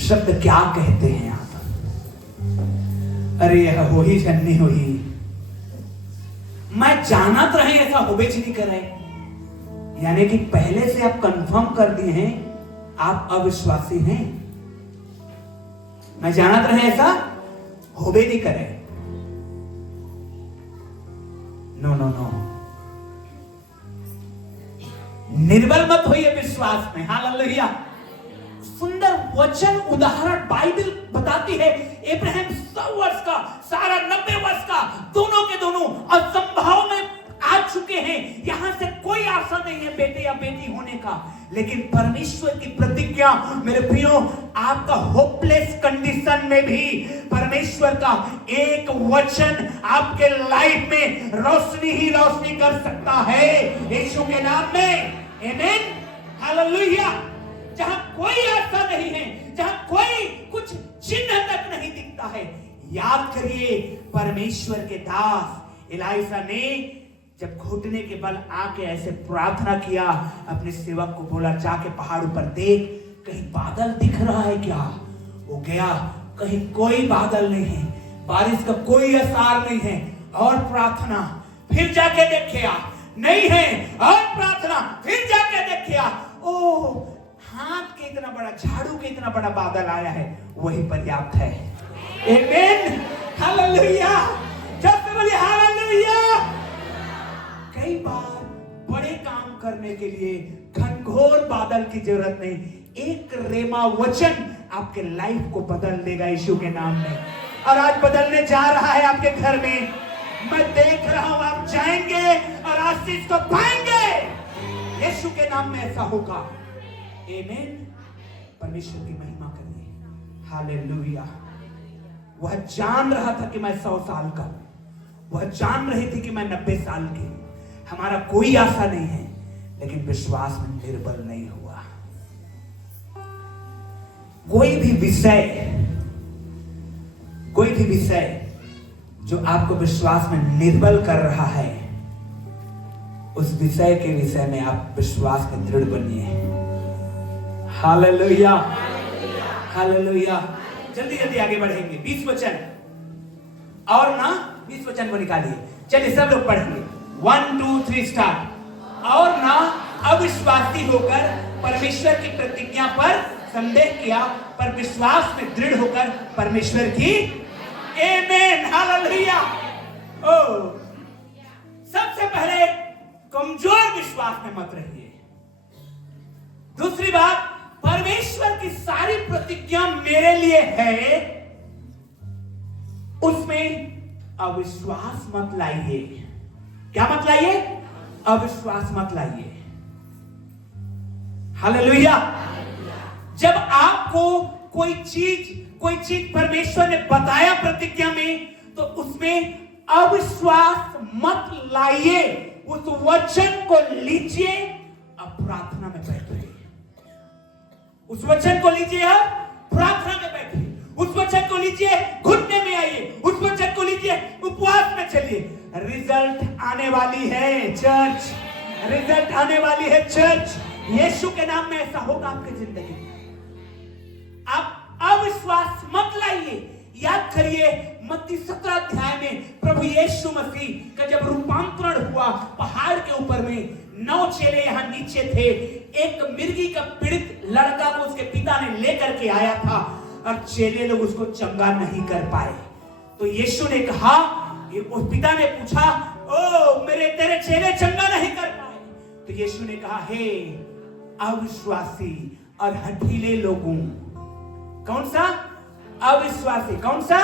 शब्द क्या कहते हैं आप? अरे यह हो ही जन्नी हो ही, मैं जानत रहे ऐसा होबेच नहीं करे। यानी कि पहले से आप कंफर्म कर दिए हैं आप अविश्वासी हैं। मैं जानत रहे ऐसा होबे नहीं करे। नो नो नो, निर्बल मत होइए विश्वास में। हालेलुया। सुंदर वचन उदाहरण बाइबल बताती है। अब्राहम 100 वर्ष का, सारा 90 वर्ष का, दोनों के दोनों असंभव में आ चुके हैं। यहां से कोई आशा नहीं है बेटे या बेटी होने का, लेकिन परमेश्वर की प्रतिज्ञा मेरे प्रियो, आपका होपलेस कंडीशन में भी परमेश्वर का एक वचन आपके लाइफ में रोशनी ही रोशनी कर सकता है यीशु के नाम में। आमीन, हालेलुया। जहां कोई आशा नहीं है, जहां कोई कुछ चिन्ह तक नहीं दिखता है, याद करिए परमेश्वर के दास एलीशा ने जब घुटने के बल आके ऐसे प्रार्थना किया, अपने सेवक को बोला जाके पहाड़ ऊपर देख, कहीं बादल दिख रहा है क्या? वो गया, कहीं कोई बादल नहीं है, बारिश का कोई असर नहीं है। और प्रार्थना, फिर जाके देखिया नहीं है, और प्रार्थना, फिर जाके देखिया, ओ हाथ के इतना बड़ा, झाड़ू के इतना बड़ा बादल आया है, वही पर्याप्त है। आमीन, हालेलुया। जब से बोलिए हालेलुया। कई बार बड़े काम करने के लिए घनघोर बादल की जरूरत नहीं, एक रेमा वचन आपके लाइफ को बदल देगा यीशु के नाम में। और आज बदलने जा रहा है आपके घर में। मैं देख रहा हूं, आप जाएंगे और आशीष को पाएंगे यीशु के नाम में। ऐसा होगा। आमीन। परमेश्वर की महिमा करिए। हालेलुया। वह जान रहा था कि मैं 100 साल का हूं, वह जान रही थी कि मैं 90 साल की हूं। हमारा कोई आशा नहीं है, लेकिन विश्वास में निर्बल नहीं हुआ। कोई भी विषय जो आपको विश्वास में निर्बल कर रहा है, उस विषय के विषय में आप विश्वास में दृढ़ बनिए। Hallelujah, hallelujah. जल्दी जल्दी आगे बढ़ेंगे। 20 वचन और ना, 20 वचन को निकालिए। चलिए सब लोग पढ़ेंगे। 1 2 3 स्टार्ट। और ना अविश्वासी होकर परमेश्वर की प्रतिज्ञा पर संदेह किया, पर विश्वास में दृढ़ होकर परमेश्वर की आमेन हालेलुया। ओ सबसे पहले कमजोर विश्वास में मत रहिए। दूसरी बात, परमेश्वर की सारी प्रतिज्ञा मेरे लिए है, उसमें अविश्वास मत लाइए। क्या मत लाइए? अविश्वास मत लाइए। हालेलुया। जब आपको कोई चीज परमेश्वर ने बताया प्रतिज्ञा में, तो उसमें अविश्वास मत लाइए। उस वचन को लीजिए, अब प्रार्थना में बैठिए। उस वचन को लीजिए, अब प्रार्थना में बैठिए। उस वचन को लीजिए, घुटने में आइए। उस वचन को लीजिए, उपवास में चलिए। रिजल्ट आने वाली है चर्च, रिजल्ट आने वाली है चर्च। यीशु के नाम में ऐसा होगा आपकी जिंदगी में। आप अविश्वास मत लाइए। याद करिए मत्ती 17 अध्याय में प्रभु यीशु मसीह का जब रूपांतरण हुआ पहाड़ के ऊपर में, 9 चेले यहां नीचे थे। एक मिर्गी का पीड़ित लड़का को उसके पिता ने लेकर के आया था, और चेले लोग उसको चंगा नहीं कर पाए। तो यीशु ने कहा, उस पिता ने पूछा, ओ तेरे चेले चंगा नहीं कर पाए। तो यीशु ने कहा, हे अविश्वासी और हठीले लोगों। कौन सा अविश्वासी? कौन सा?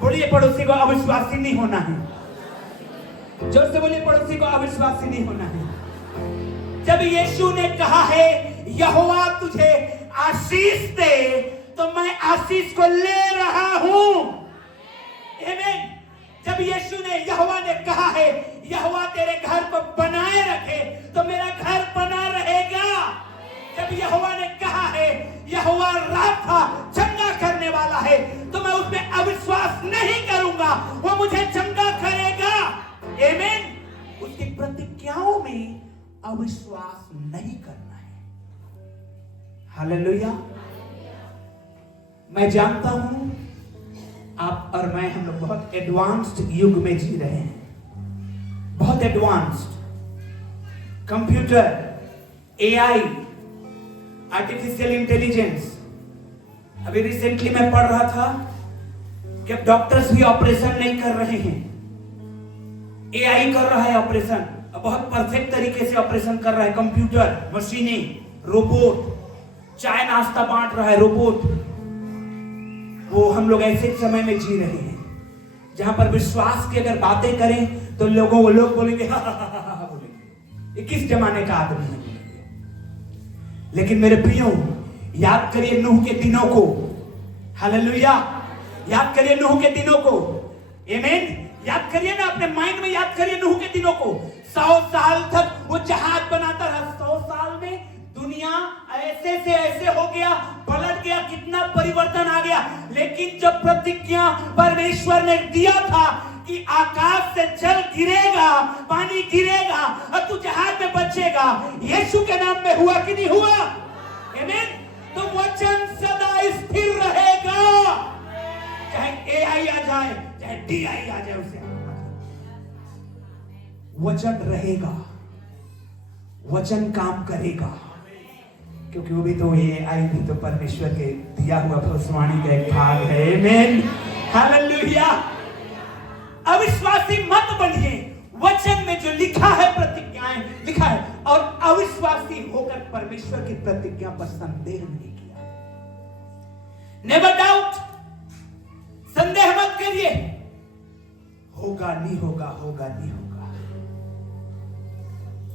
बोलिए पड़ोसी को, अविश्वासी नहीं होना है। जोर से बोलिए, पड़ोसी को अविश्वासी नहीं होना है। जब यीशु ने कहा है यहोवा तुझे आशीष दे, तो मैं आशीष को ले रहा हूं। आमीन। जब यीशु ने यहोवा ने कहा है यहोवा तेरे घर को बनाए रखे, तो मेरा घर बना रहेगा। जब यहोवा ने कहा है यहोवा राफा चंगा करने वाला है, तो मैं उसमें अविश्वास नहीं करूंगा, वो मुझे चंगा करेगा। आमीन। उसकी प्रतिज्ञाओं में अविश्वास नहीं करना है। हालेलुया। मैं जानता हूं आप और मैं, हम लोग बहुत एडवांस्ड युग में जी रहे हैं। बहुत advanced computer, AI, artificial intelligence. अभी रिसेंटली मैं पढ़ रहा था कि अब डॉक्टर्स भी ऑपरेशन नहीं कर रहे हैं, एआई कर रहा है ऑपरेशन। बहुत परफेक्ट तरीके से ऑपरेशन कर रहा है। कंप्यूटर, मशीनें, रोबोट, चाय नाश्ता बांट रहा है रोबोट। वो हम लोग ऐसे समय में जी रहे हैं जहां पर विश्वास की अगर बातें करें तो लोग बोलेंगे हा हा हा हा बोलेंगे, ये किस जमाने का आदमी है बोलेंगे। लेकिन मेरे प्रियो, याद करिए नूह के दिनों को। हालेलुया। याद करिए नूह के दिनों को। आमीन। याद करिए ना, अपने माइंड में याद करिए नूह के दिनों को। 100 साल तक वो जहाज बनाता रहा। 100 साल में दुनिया ऐसे से ऐसे हो गया, पलट गया, कितना परिवर्तन आ गया। लेकिन जब प्रतिज्ञा परमेश्वर ने दिया था कि आकाश से जल गिरेगा, पानी गिरेगा और तू जहाज में बचेगा, यीशु के नाम में हुआ कि नहीं हुआ? आमीन। तो वचन सदा स्थिर रहेगा, चाहे एआई आ जाए, चाहे डीआई आ जाए, उसे वचन रहेगा, वचन काम करेगा। क्योंकि वो भी तो एआई भी तो परमेश्वर के दिया हुआ भविष्यवाणी का एक भाग है। आमीन। हालेलुया। अविश्वासी मत बनिए। वचन में जो लिखा है, प्रतिज्ञाएं लिखा है, और अविश्वासी होकर परमेश्वर की प्रतिज्ञा पर संदेह नहीं किया। Never doubt. संदेह मत करिए। होगा नहीं होगा, होगा नहीं होगा,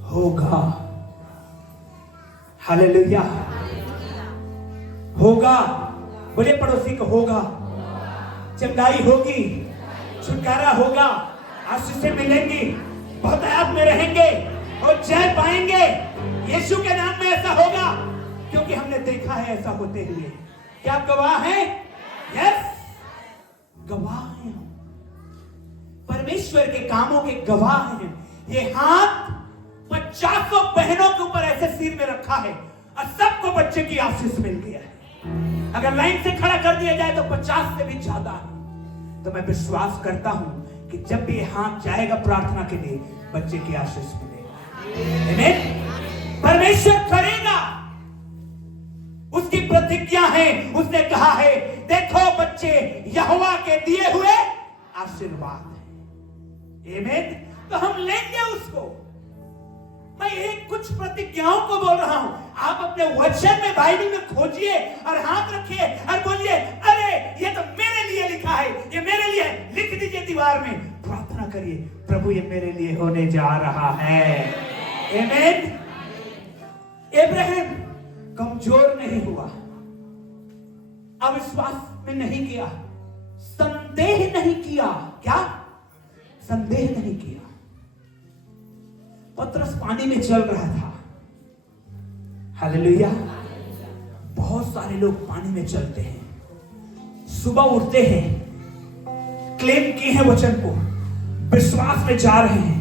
होगा। हालेलुया। होगा। बोले पड़ोसी को, होगा। चंगाई होगी, छुटकारा होगा, आशीषें मिलेंगी, बहुत आयात में रहेंगे और जय पाएंगे। यीशु के नाम में ऐसा होगा, क्योंकि हमने देखा है ऐसा होते हुए। क्या गवाह हैं? यस, गवाह हैं। परमेश्वर के कामों के गवाह हैं। ये हाथ 50 बहनों के ऊपर ऐसे सिर में रखा है और सबको बच्चे की आशीष मिल गया है। अगर लाइन से खड़ा कर दिया जाए तो 50 से भी ज्यादा है। तो मैं विश्वास करता हूं कि जब भी हाथ जाएगा प्रार्थना के लिए, बच्चे की आशीष मिलेगा। आमीन। परमेश्वर करेगा। उस उसकी प्रतिज्ञा है, उसने कहा है देखो बच्चे यहोवा के दिए हुए आशीर्वाद है। आमीन। तो हम लेंगे उसको। मैं एक कुछ प्रतिज्ञाओं को बोल रहा हूं, आप अपने वचन में बाइबल में खोजिए और हाथ रखिए और बोलिए अरे ये तो मेरे लिए लिखा है, ये मेरे लिए, लिख दीजिए दीवार में, प्रार्थना करिए प्रभु ये मेरे लिए होने जा रहा है। आमीन। अब्राहम कमजोर नहीं हुआ, अविश्वास में नहीं किया, संदेह नहीं किया। क्या? संदेह नहीं किया। पतरस पानी में चल रहा था। हालेलुया। बहुत सारे लोग पानी में चलते हैं, सुबह उठते हैं, क्लेम किए हैं वचन को, विश्वास में जा रहे हैं,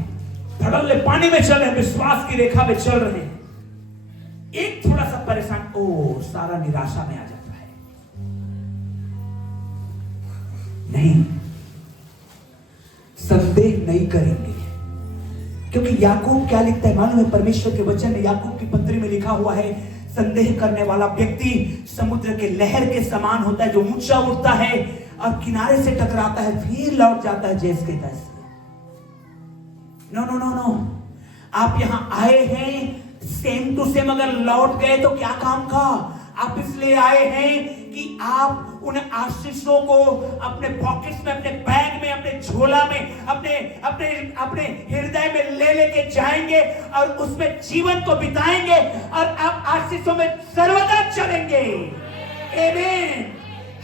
धड़ल्ले पानी में चल रहे हैं, विश्वास की रेखा में चल रहे हैं। एक थोड़ा सा परेशान, सारा निराशा में आ जाता है। नहीं, संदेह नहीं करेंगे, क्योंकि याकूब क्या लिखता है मालूम है? परमेश्वर के वचन में याकूब की पत्री में लिखा हुआ है, संदेह करने वाला व्यक्ति समुद्र के लहर के समान होता है, जो ऊंचा उठता है और किनारे से टकराता है फिर लौट जाता है जैसे के तैसे। नो नो नो नो, आप यहां आए हैं सेम टू सेम अगर लौट गए तो क्या काम का? आप इसलिए आए हैं कि आप उन आशीषों को अपने पॉकेट्स में, अपने बैग में, अपने झोला में, अपने अपने अपने हृदय में ले लेके जाएंगे और उसमें जीवन को बिताएंगे और आप आशीषों में सर्वदा चलेंगे। आमीन।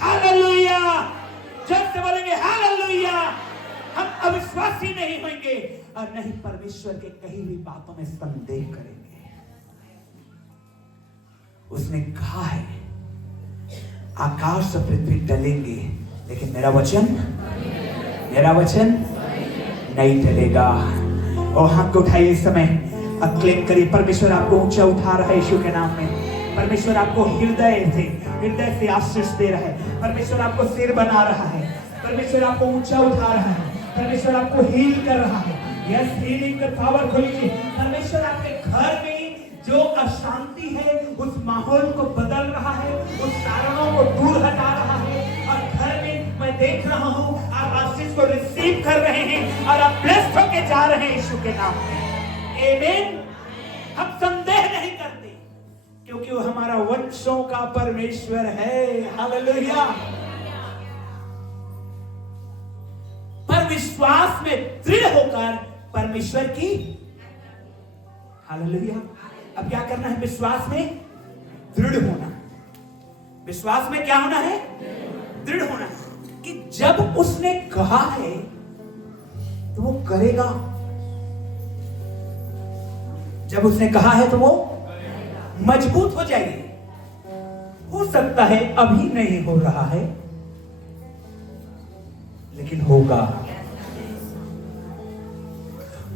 हालेलुया। जब से बोलेंगे हालेलुया, हम अविश्वासी नहीं होंगे और नहीं परमेश्वर के कही हुई बातों में संदेह करेंगे। उसने कहा है आकाश और पृथ्वी टलेंगे लेकिन मेरा वचन नहीं टलेगा। और हाथ को उठाइए इस समय, क्लेम करिए परमेश्वर आपको ऊंचा उठा रहा है यीशु के नाम में। परमेश्वर आपको हृदय से आशीष दे रहा है। परमेश्वर आपको सिर बना रहा है। परमेश्वर आपको ऊंचा उठा रहा है। परमेश्वर आपको हील कर रहा है। यस, हीलिंग का पावर खोलिए। परमेश्वर आपके घर में जो अशांति है उस माहौल को बदल रहा है, उस कारणों को दूर हटा रहा है और घर में मैं देख रहा हूं आप आशीष को रिसीव कर रहे हैं और आप ब्लेस्ड होके जा रहे हैं यीशु के नाम में। आमीन। हम संदेह नहीं करते क्योंकि वो हमारा वंशों का परमेश्वर है। हालेलुया। पर विश्वास में दृढ़ होकर परमेश्वर की, हालेलुया। अब क्या करना है? विश्वास में दृढ़ होना। विश्वास में क्या होना है? दृढ़ होना कि जब उसने कहा है तो वो करेगा। जब उसने कहा है तो वो मजबूत हो जाएगी। हो सकता है अभी नहीं हो रहा है लेकिन होगा।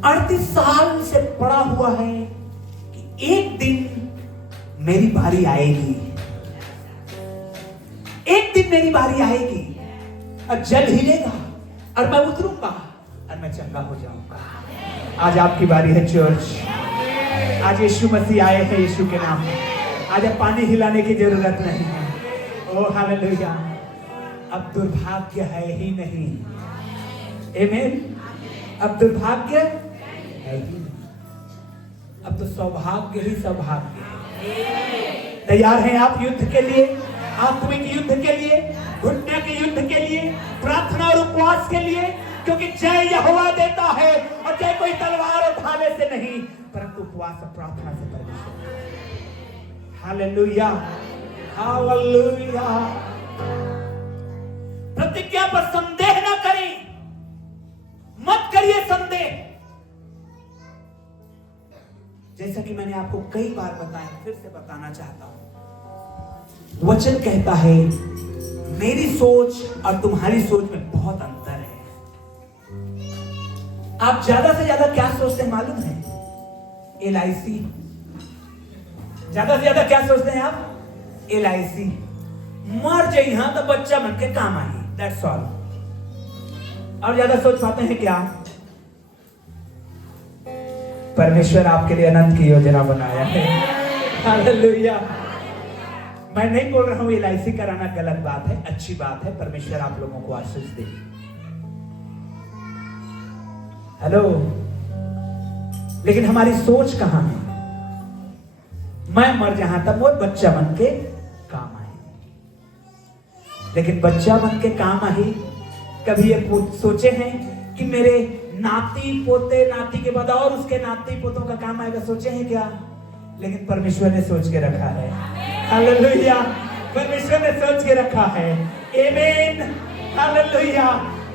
38 साल से पड़ा हुआ है कि एक दिन मेरी बारी आएगी, एक दिन मेरी बारी आएगी और जल हिलेगा और मैं उतरूंगा और मैं चंगा हो जाऊंगा। आज आपकी बारी है चर्च। आज यीशु मसीह आए हैं यीशु के नाम में। आज अब पानी हिलाने की जरूरत नहीं है। ओ हालेलुया। अब दुर्भाग्य है ही नहीं। आमीन। अब दुर्भाग्य है ही नहीं, अब तो सौभाग्य ही सौभाग्य है। तैयार हैं आप युद्ध के लिए, आत्मिक युद्ध के लिए, घुटने के युद्ध के लिए, प्रार्थना और उपवास के लिए? क्योंकि जय यहोवा देता है और जय कोई तलवार उठाने से नहीं परंतु उपवास और प्रार्थना से परमेश्वर। Hallelujah, hallelujah. प्रतिज्ञा पर संदेह न करें, मत करिए संदेह। जैसा कि मैंने आपको कई बार बताया, फिर से बताना चाहता हूं। वचन कहता है मेरी सोच और तुम्हारी सोच में बहुत अंतर है। आप ज्यादा से ज्यादा क्या सोचते हैं मालूम है? LIC। ज्यादा से ज्यादा क्या सोचते हैं आप? LIC। मर जाइए हाँ तो बच्चा बन के काम आई, दैट्स ऑल। और ज्यादा सोच पाते हैं क्या? परमेश्वर आपके लिए अनंत की योजना बनाया है। हालेलुया। मैं नहीं बोल रहा हूं LIC कराना गलत बात है, अच्छी बात है। परमेश्वर आप लोगों को आशीष दे। हेलो, लेकिन हमारी सोच कहां है? मैं मर जहां तक वो बच्चा बन के काम आए, लेकिन बच्चा बन के काम आए कभी ये सोचे हैं कि मेरे नाती पोते, नाती के बाद और उसके नाती पोतों का काम आएगा? सोचे हैं क्या? लेकिन परमेश्वर ने सोच के रखा है। हालेलुया, परमेश्वर ने सोच के रखा है। आमीन, हालेलुया।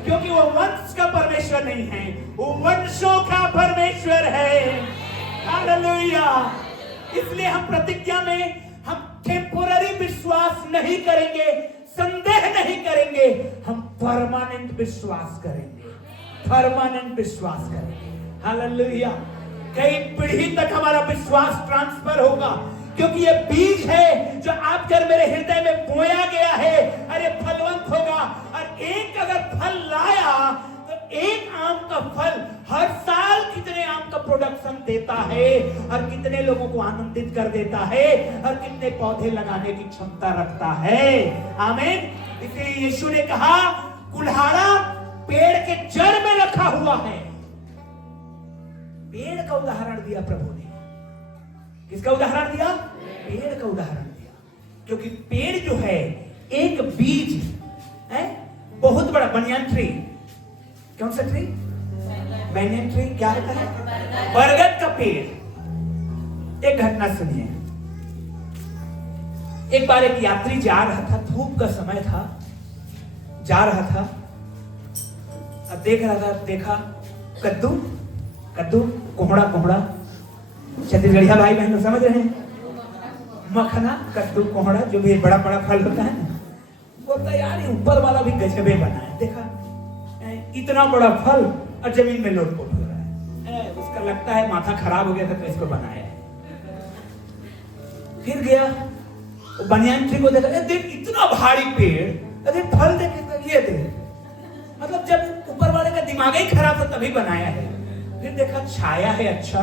क्योंकि वो वंश का परमेश्वर नहीं है, वो वंशों का परमेश्वर है। हालेलुया। इसलिए हम प्रतिज्ञा में हम टेम्पोररी विश्वास नहीं करेंगे, संदेह नहीं करेंगे, हम परमानेंट विश्वास करेंगे, परमानेंट विश्वास करेंगे। हालेलुया। कई पीढ़ी तक हमारा विश्वास ट्रांसफर होगा, क्योंकि ये बीज है जो आपके और मेरे हृदय में बोया गया है। अरे फलवंत होगा, और एक अगर फल लाया तो एक आम का फल हर साल कितने आम का प्रोडक्शन देता है, और कितने लोगों को आनंदित कर देता है, और कितने पौधे लगाने की क्षमता रखता है। आमीन। इसलिए यीशु ने कहा कुल्हाड़ा पेड़ के जड़ में रखा हुआ है। पेड़ का उदाहरण दिया प्रभु ने। किसका उदाहरण दिया? पेड़ का उदाहरण दिया। क्योंकि पेड़ जो है एक बीज है, बहुत बड़ा बनियान ट्री। कौन सा ट्री? Banyan tree. क्या होता है? बरगद का पेड़। एक घटना सुनिए। एक बार एक यात्री जा रहा था, धूप का समय था, जा रहा था, अब देख रहा था, देखा कद्दू, कद्दू, कोहड़ा, कोहड़ा, छत्तीसगढ़िया भाई बहन लोग समझ रहे हैं, मखना, कद्दू, कोहड़ा, जो भी बड़ा बड़ा फल होता है ना, बोलता यार ये ऊपर वाला भी गजबे बना है। देखा इतना बड़ा फल और जमीन में लोटपोट हो रहा है। उसका लगता है माथा खराब हो गया था तो इसको बनाया है। फिर गया बनियान ट्री को देखा, देख इतना भारी पेड़, अरे फल देखे, ये देख, मतलब जब ऊपर वाले का दिमाग ही खराब था तभी बनाया है। फिर देखा छाया है, अच्छा,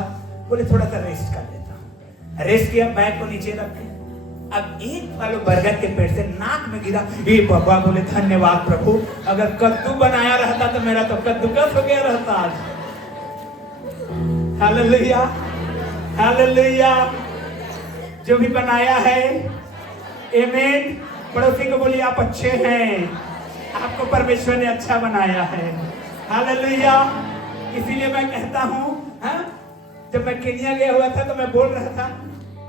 बोले थोड़ा सा रेस्ट कर लेता हूं। रेस्ट किया, बैग को नीचे रख के, अब एक फल बरगद के पेड़ से नाक में गिरा। ये बाबा बोले धन्यवाद प्रभु, अगर कद्दू बनाया रहता तो मेरा तो कद्दूकस हो गया रहता आज। Hallelujah, hallelujah. जो भी बनाया है, आमीन। पड़ोसी को बोलिए आप अच्छे हैं, आपको परमेश्वर ने अच्छा बनाया है। हालेलुया। इसीलिए मैं कहता हूं, जब मैं केन्या गया हुआ था तो मैं बोल रहा था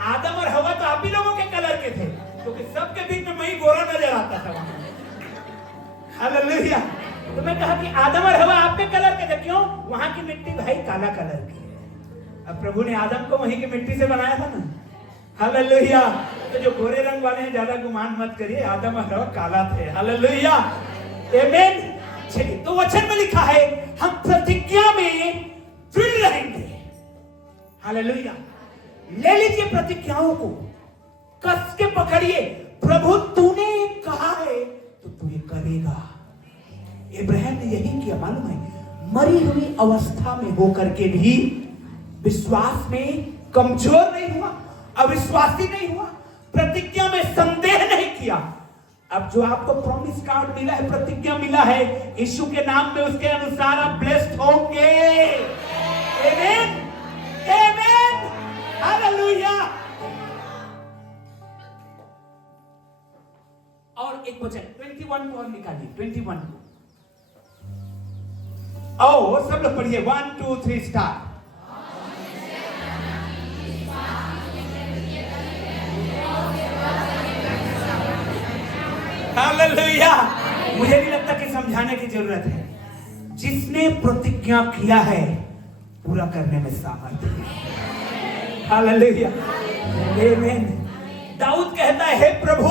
आदम और हवा तो आप ही लोगों के कलर के थे, क्योंकि सबके बीच में मैं ही गोरा नजर आता था वहां। हालेलुया। तो मैं कहा कि आदम और हवा आपके कलर के थे, क्यों? वहां की मिट्टी भाई काला कलर की है। अब प्रभु ने आदम को वहीं की मिट्टी से बनाया था ना। हालेलुया। तो जो गोरे रंग वाले हैं ज्यादा गुमान मत करिए, आदम और हवा काला थे। हालेलुया, आमीन। चलिए, तो वचन में लिखा है हम प्रतिज्ञा में दृढ़ रहेंगे। हालेलुया। ले लीजिए प्रतिज्ञाओं को, कस के पकड़िए। प्रभु तूने कहा है तो तू ये करेगा। इब्राहिम ने यही किया, मालूम है, मरी हुई अवस्था में होकर के भी विश्वास में कमजोर नहीं हुआ, अविश्वासी नहीं हुआ, प्रतिज्ञा में संदेह नहीं किया। अब जो आपको प्रॉमिस कार्ड मिला है, प्रतिज्ञा मिला है, यीशु के नाम में उसके अनुसार आप ब्लेस्ड होंगे। आमीन, आमीन, हालेलुया। और एक वचन 21 को और निकालिए, 21 को। आओ सब लोग पढ़िए, 1 2 3 स्टार्ट। हालेलुया। मुझे नहीं लगता कि समझाने की जरूरत है। जिसने प्रतिज्ञा किया है पूरा करने में सामर्थ्य है। हालेलुया, आमीन। दाऊद कहता है, हे प्रभु,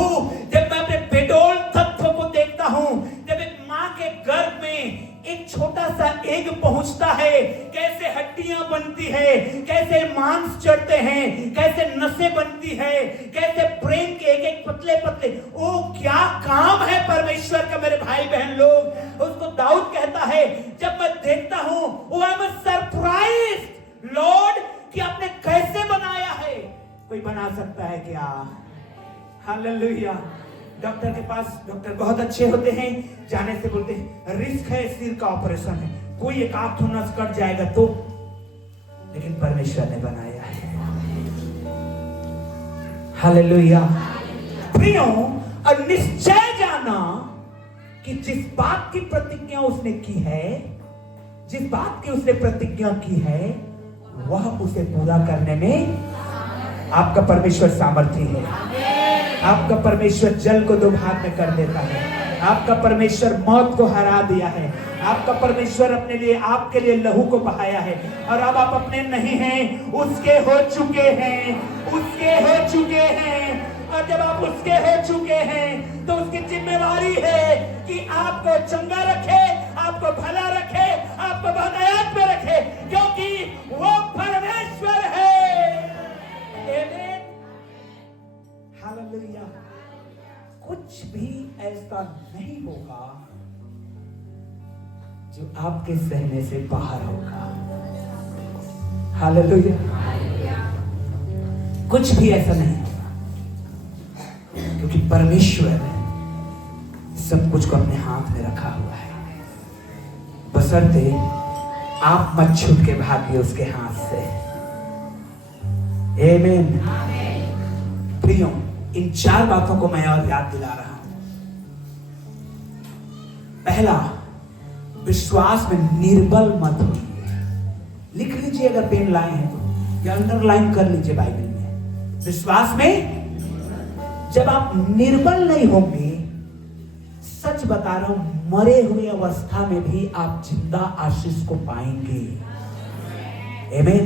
जब मैं अपने बेडौल तत्व को देखता हूं, जब एक मां के गर्भ में एक छोटा सा एग पहुंचता है, कैसे हड्डियां बनती है, कैसे मांस चढ़ते हैं, कैसे नसें बनती है, कैसे ब्रेन के एक एक पतले पतले, ओ क्या काम है परमेश्वर का मेरे भाई बहन लोग। उसको दाऊद कहता है, जब मैं देखता हूं, ओ आई एम सरप्राइज्ड लॉर्ड कि आपने कैसे बनाया है। कोई बना सकता है क्या? हालेलुया। डॉक्टर के पास, डॉक्टर बहुत अच्छे होते हैं, जाने से बोलते हैं रिस्क है, सिर का ऑपरेशन है, कोई एक आंख तो नस कट जाएगा तो, लेकिन परमेश्वर ने बनाया है। हालेलुया। प्रियों, और निश्चय जाना कि जिस बात की प्रतिज्ञा उसने की है, जिस बात की उसने प्रतिज्ञा की है, वह उसे पूरा करने में आपका परमेश्वर सामर्थ्य है। आपका परमेश्वर जल को दो भाग में कर देता है। आपका परमेश्वर मौत को हरा दिया है। आपका परमेश्वर अपने लिए, आपके लिए लहू को बहाया है, और अब आप अपने नहीं हैं, उसके हो चुके हैं, उसके हो चुके हैं। और जब आप उसके हो चुके हैं तो उसकी जिम्मेवारी है कि आपको चंगा रखे, आपको भला रखे, आपको हदायत में रखे, क्योंकि वो परमेश्वर है। आमीन। हालेलुया। कुछ भी ऐसा नहीं होगा जो आपके सहने से बाहर होगा। हालेलुया। कुछ भी ऐसा नहीं, क्योंकि परमेश्वर सब कुछ को अपने हाथ में रखा हुआ है, बशर्ते आप मत छूट के भागिए उसके हाथ से। आमीन। प्रियों, इन 4 बातों को मैं और याद दिला रहा हूं। पहला, विश्वास में निर्बल मत होइए। लिख लीजिए अगर पेन लाए हैं तो, या अंडरलाइन कर लीजिए बाइबल में। विश्वास में जब आप निर्बल नहीं होंगे, सच बता रहा हूं, मरे हुए अवस्था में भी आप जिंदा आशीष को पाएंगे। आमीन।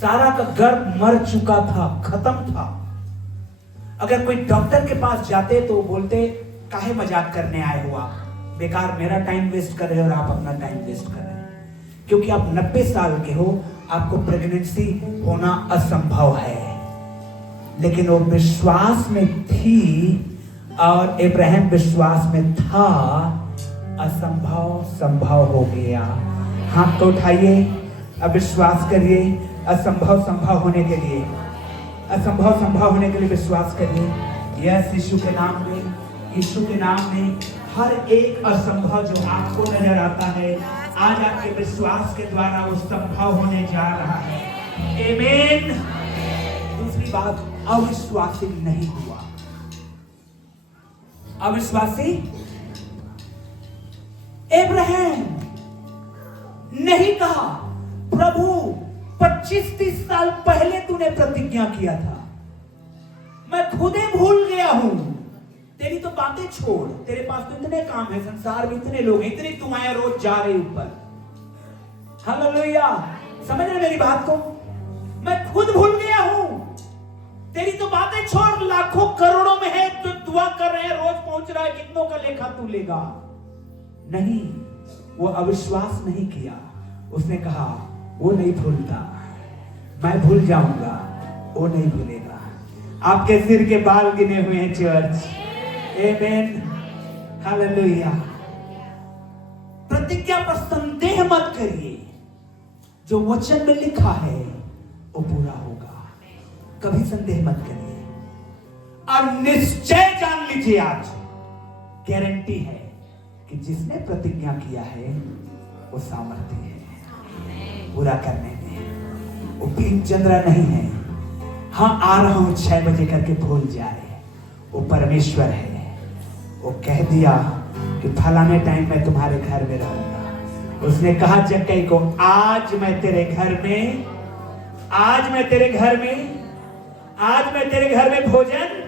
सारा का गर्भ मर चुका था, खत्म था। अगर कोई डॉक्टर के पास जाते तो बोलते काहे मजाक करने आए हो आप, बेकार मेरा टाइम वेस्ट कर रहे हो और आप अपना टाइम वेस्ट कर रहे हैं, क्योंकि आप 90 साल के हो, आपको प्रेगनेंसी होना असंभव है। लेकिन वो विश्वास में थी और इब्राहिम विश्वास में था, असंभव संभव हो गया। हाथ तो उठाइए, अब विश्वास करिए, असंभव संभव होने के लिए, असंभव संभव होने के लिए विश्वास करिए। यस, यीशु के नाम में, यीशु के नाम में हर एक असंभव जो आपको नजर आता है, आज आपके विश्वास के द्वारा वो संभव होने जा रहा है। आमीन। दूसरी बात, अविश्वासी नहीं हुआ। अविश्वासी इब्राहिम नहीं कहा, प्रभु 25-30 साल पहले तूने प्रतिज्ञा किया था, मैं खुद ही भूल गया हूं, तेरी तो बातें छोड़, तेरे पास तो इतने काम है, संसार में इतने लोग हैं, इतनी दुआएं रोज जा रही ऊपर। हालेलुया। समझ रहे मेरी बात को? मैं खुद भूल गया हूं, तेरी तो बातें छोड़, लाखों करोड़ों में है जो दुआ कर रहे हैं, रोज पहुंच रहा है, कितनों का लेखा तू लेगा? नहीं, वो अविश्वास नहीं किया। उसने कहा वो नहीं भूलता, मैं भूल जाऊंगा, वो नहीं भूलेगा। आपके सिर के बाल गिने हुए हैं चर्च। आमीन। हालेलुया। प्रतिज्ञा पर संदेह मत करिए, जो वचन में लिखा है वो पूरा होगा, कभी संदेह मत करिए। और निश्चय जान लीजिए, आज गारंटी है कि जिसने प्रतिज्ञा किया है वो सामर्थ्य है पूरा करने में। वो दिन चंद्रा नहीं है, हाँ आ रहा हूं 6 बजे करके भूल जाए, वो परमेश्वर है। वो कह दिया कि फलाने टाइम में तुम्हारे घर में रहूंगा। उसने कहा जक्कई को, आज मैं तेरे घर में, आज मैं तेरे घर में, आज मैं तेरे घर में भोजन।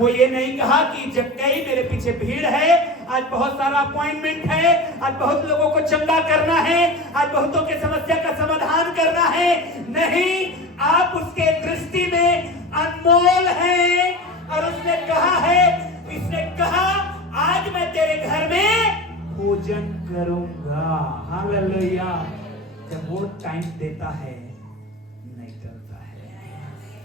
वो ये नहीं कहा कि जक्कई मेरे पीछे भीड़ है, आज बहुत सारा अपॉइंटमेंट है, आज बहुत लोगों को चंगा करना है, आज बहुतों के समस्या का समाधान करना है। नहीं, आप उसके दृष्टि में अनमोल हैं। और उसने कहा है, इसने कहा आज मैं तेरे घर में भोजन करूंगा। हालेलुया। जब वो टाइम देता है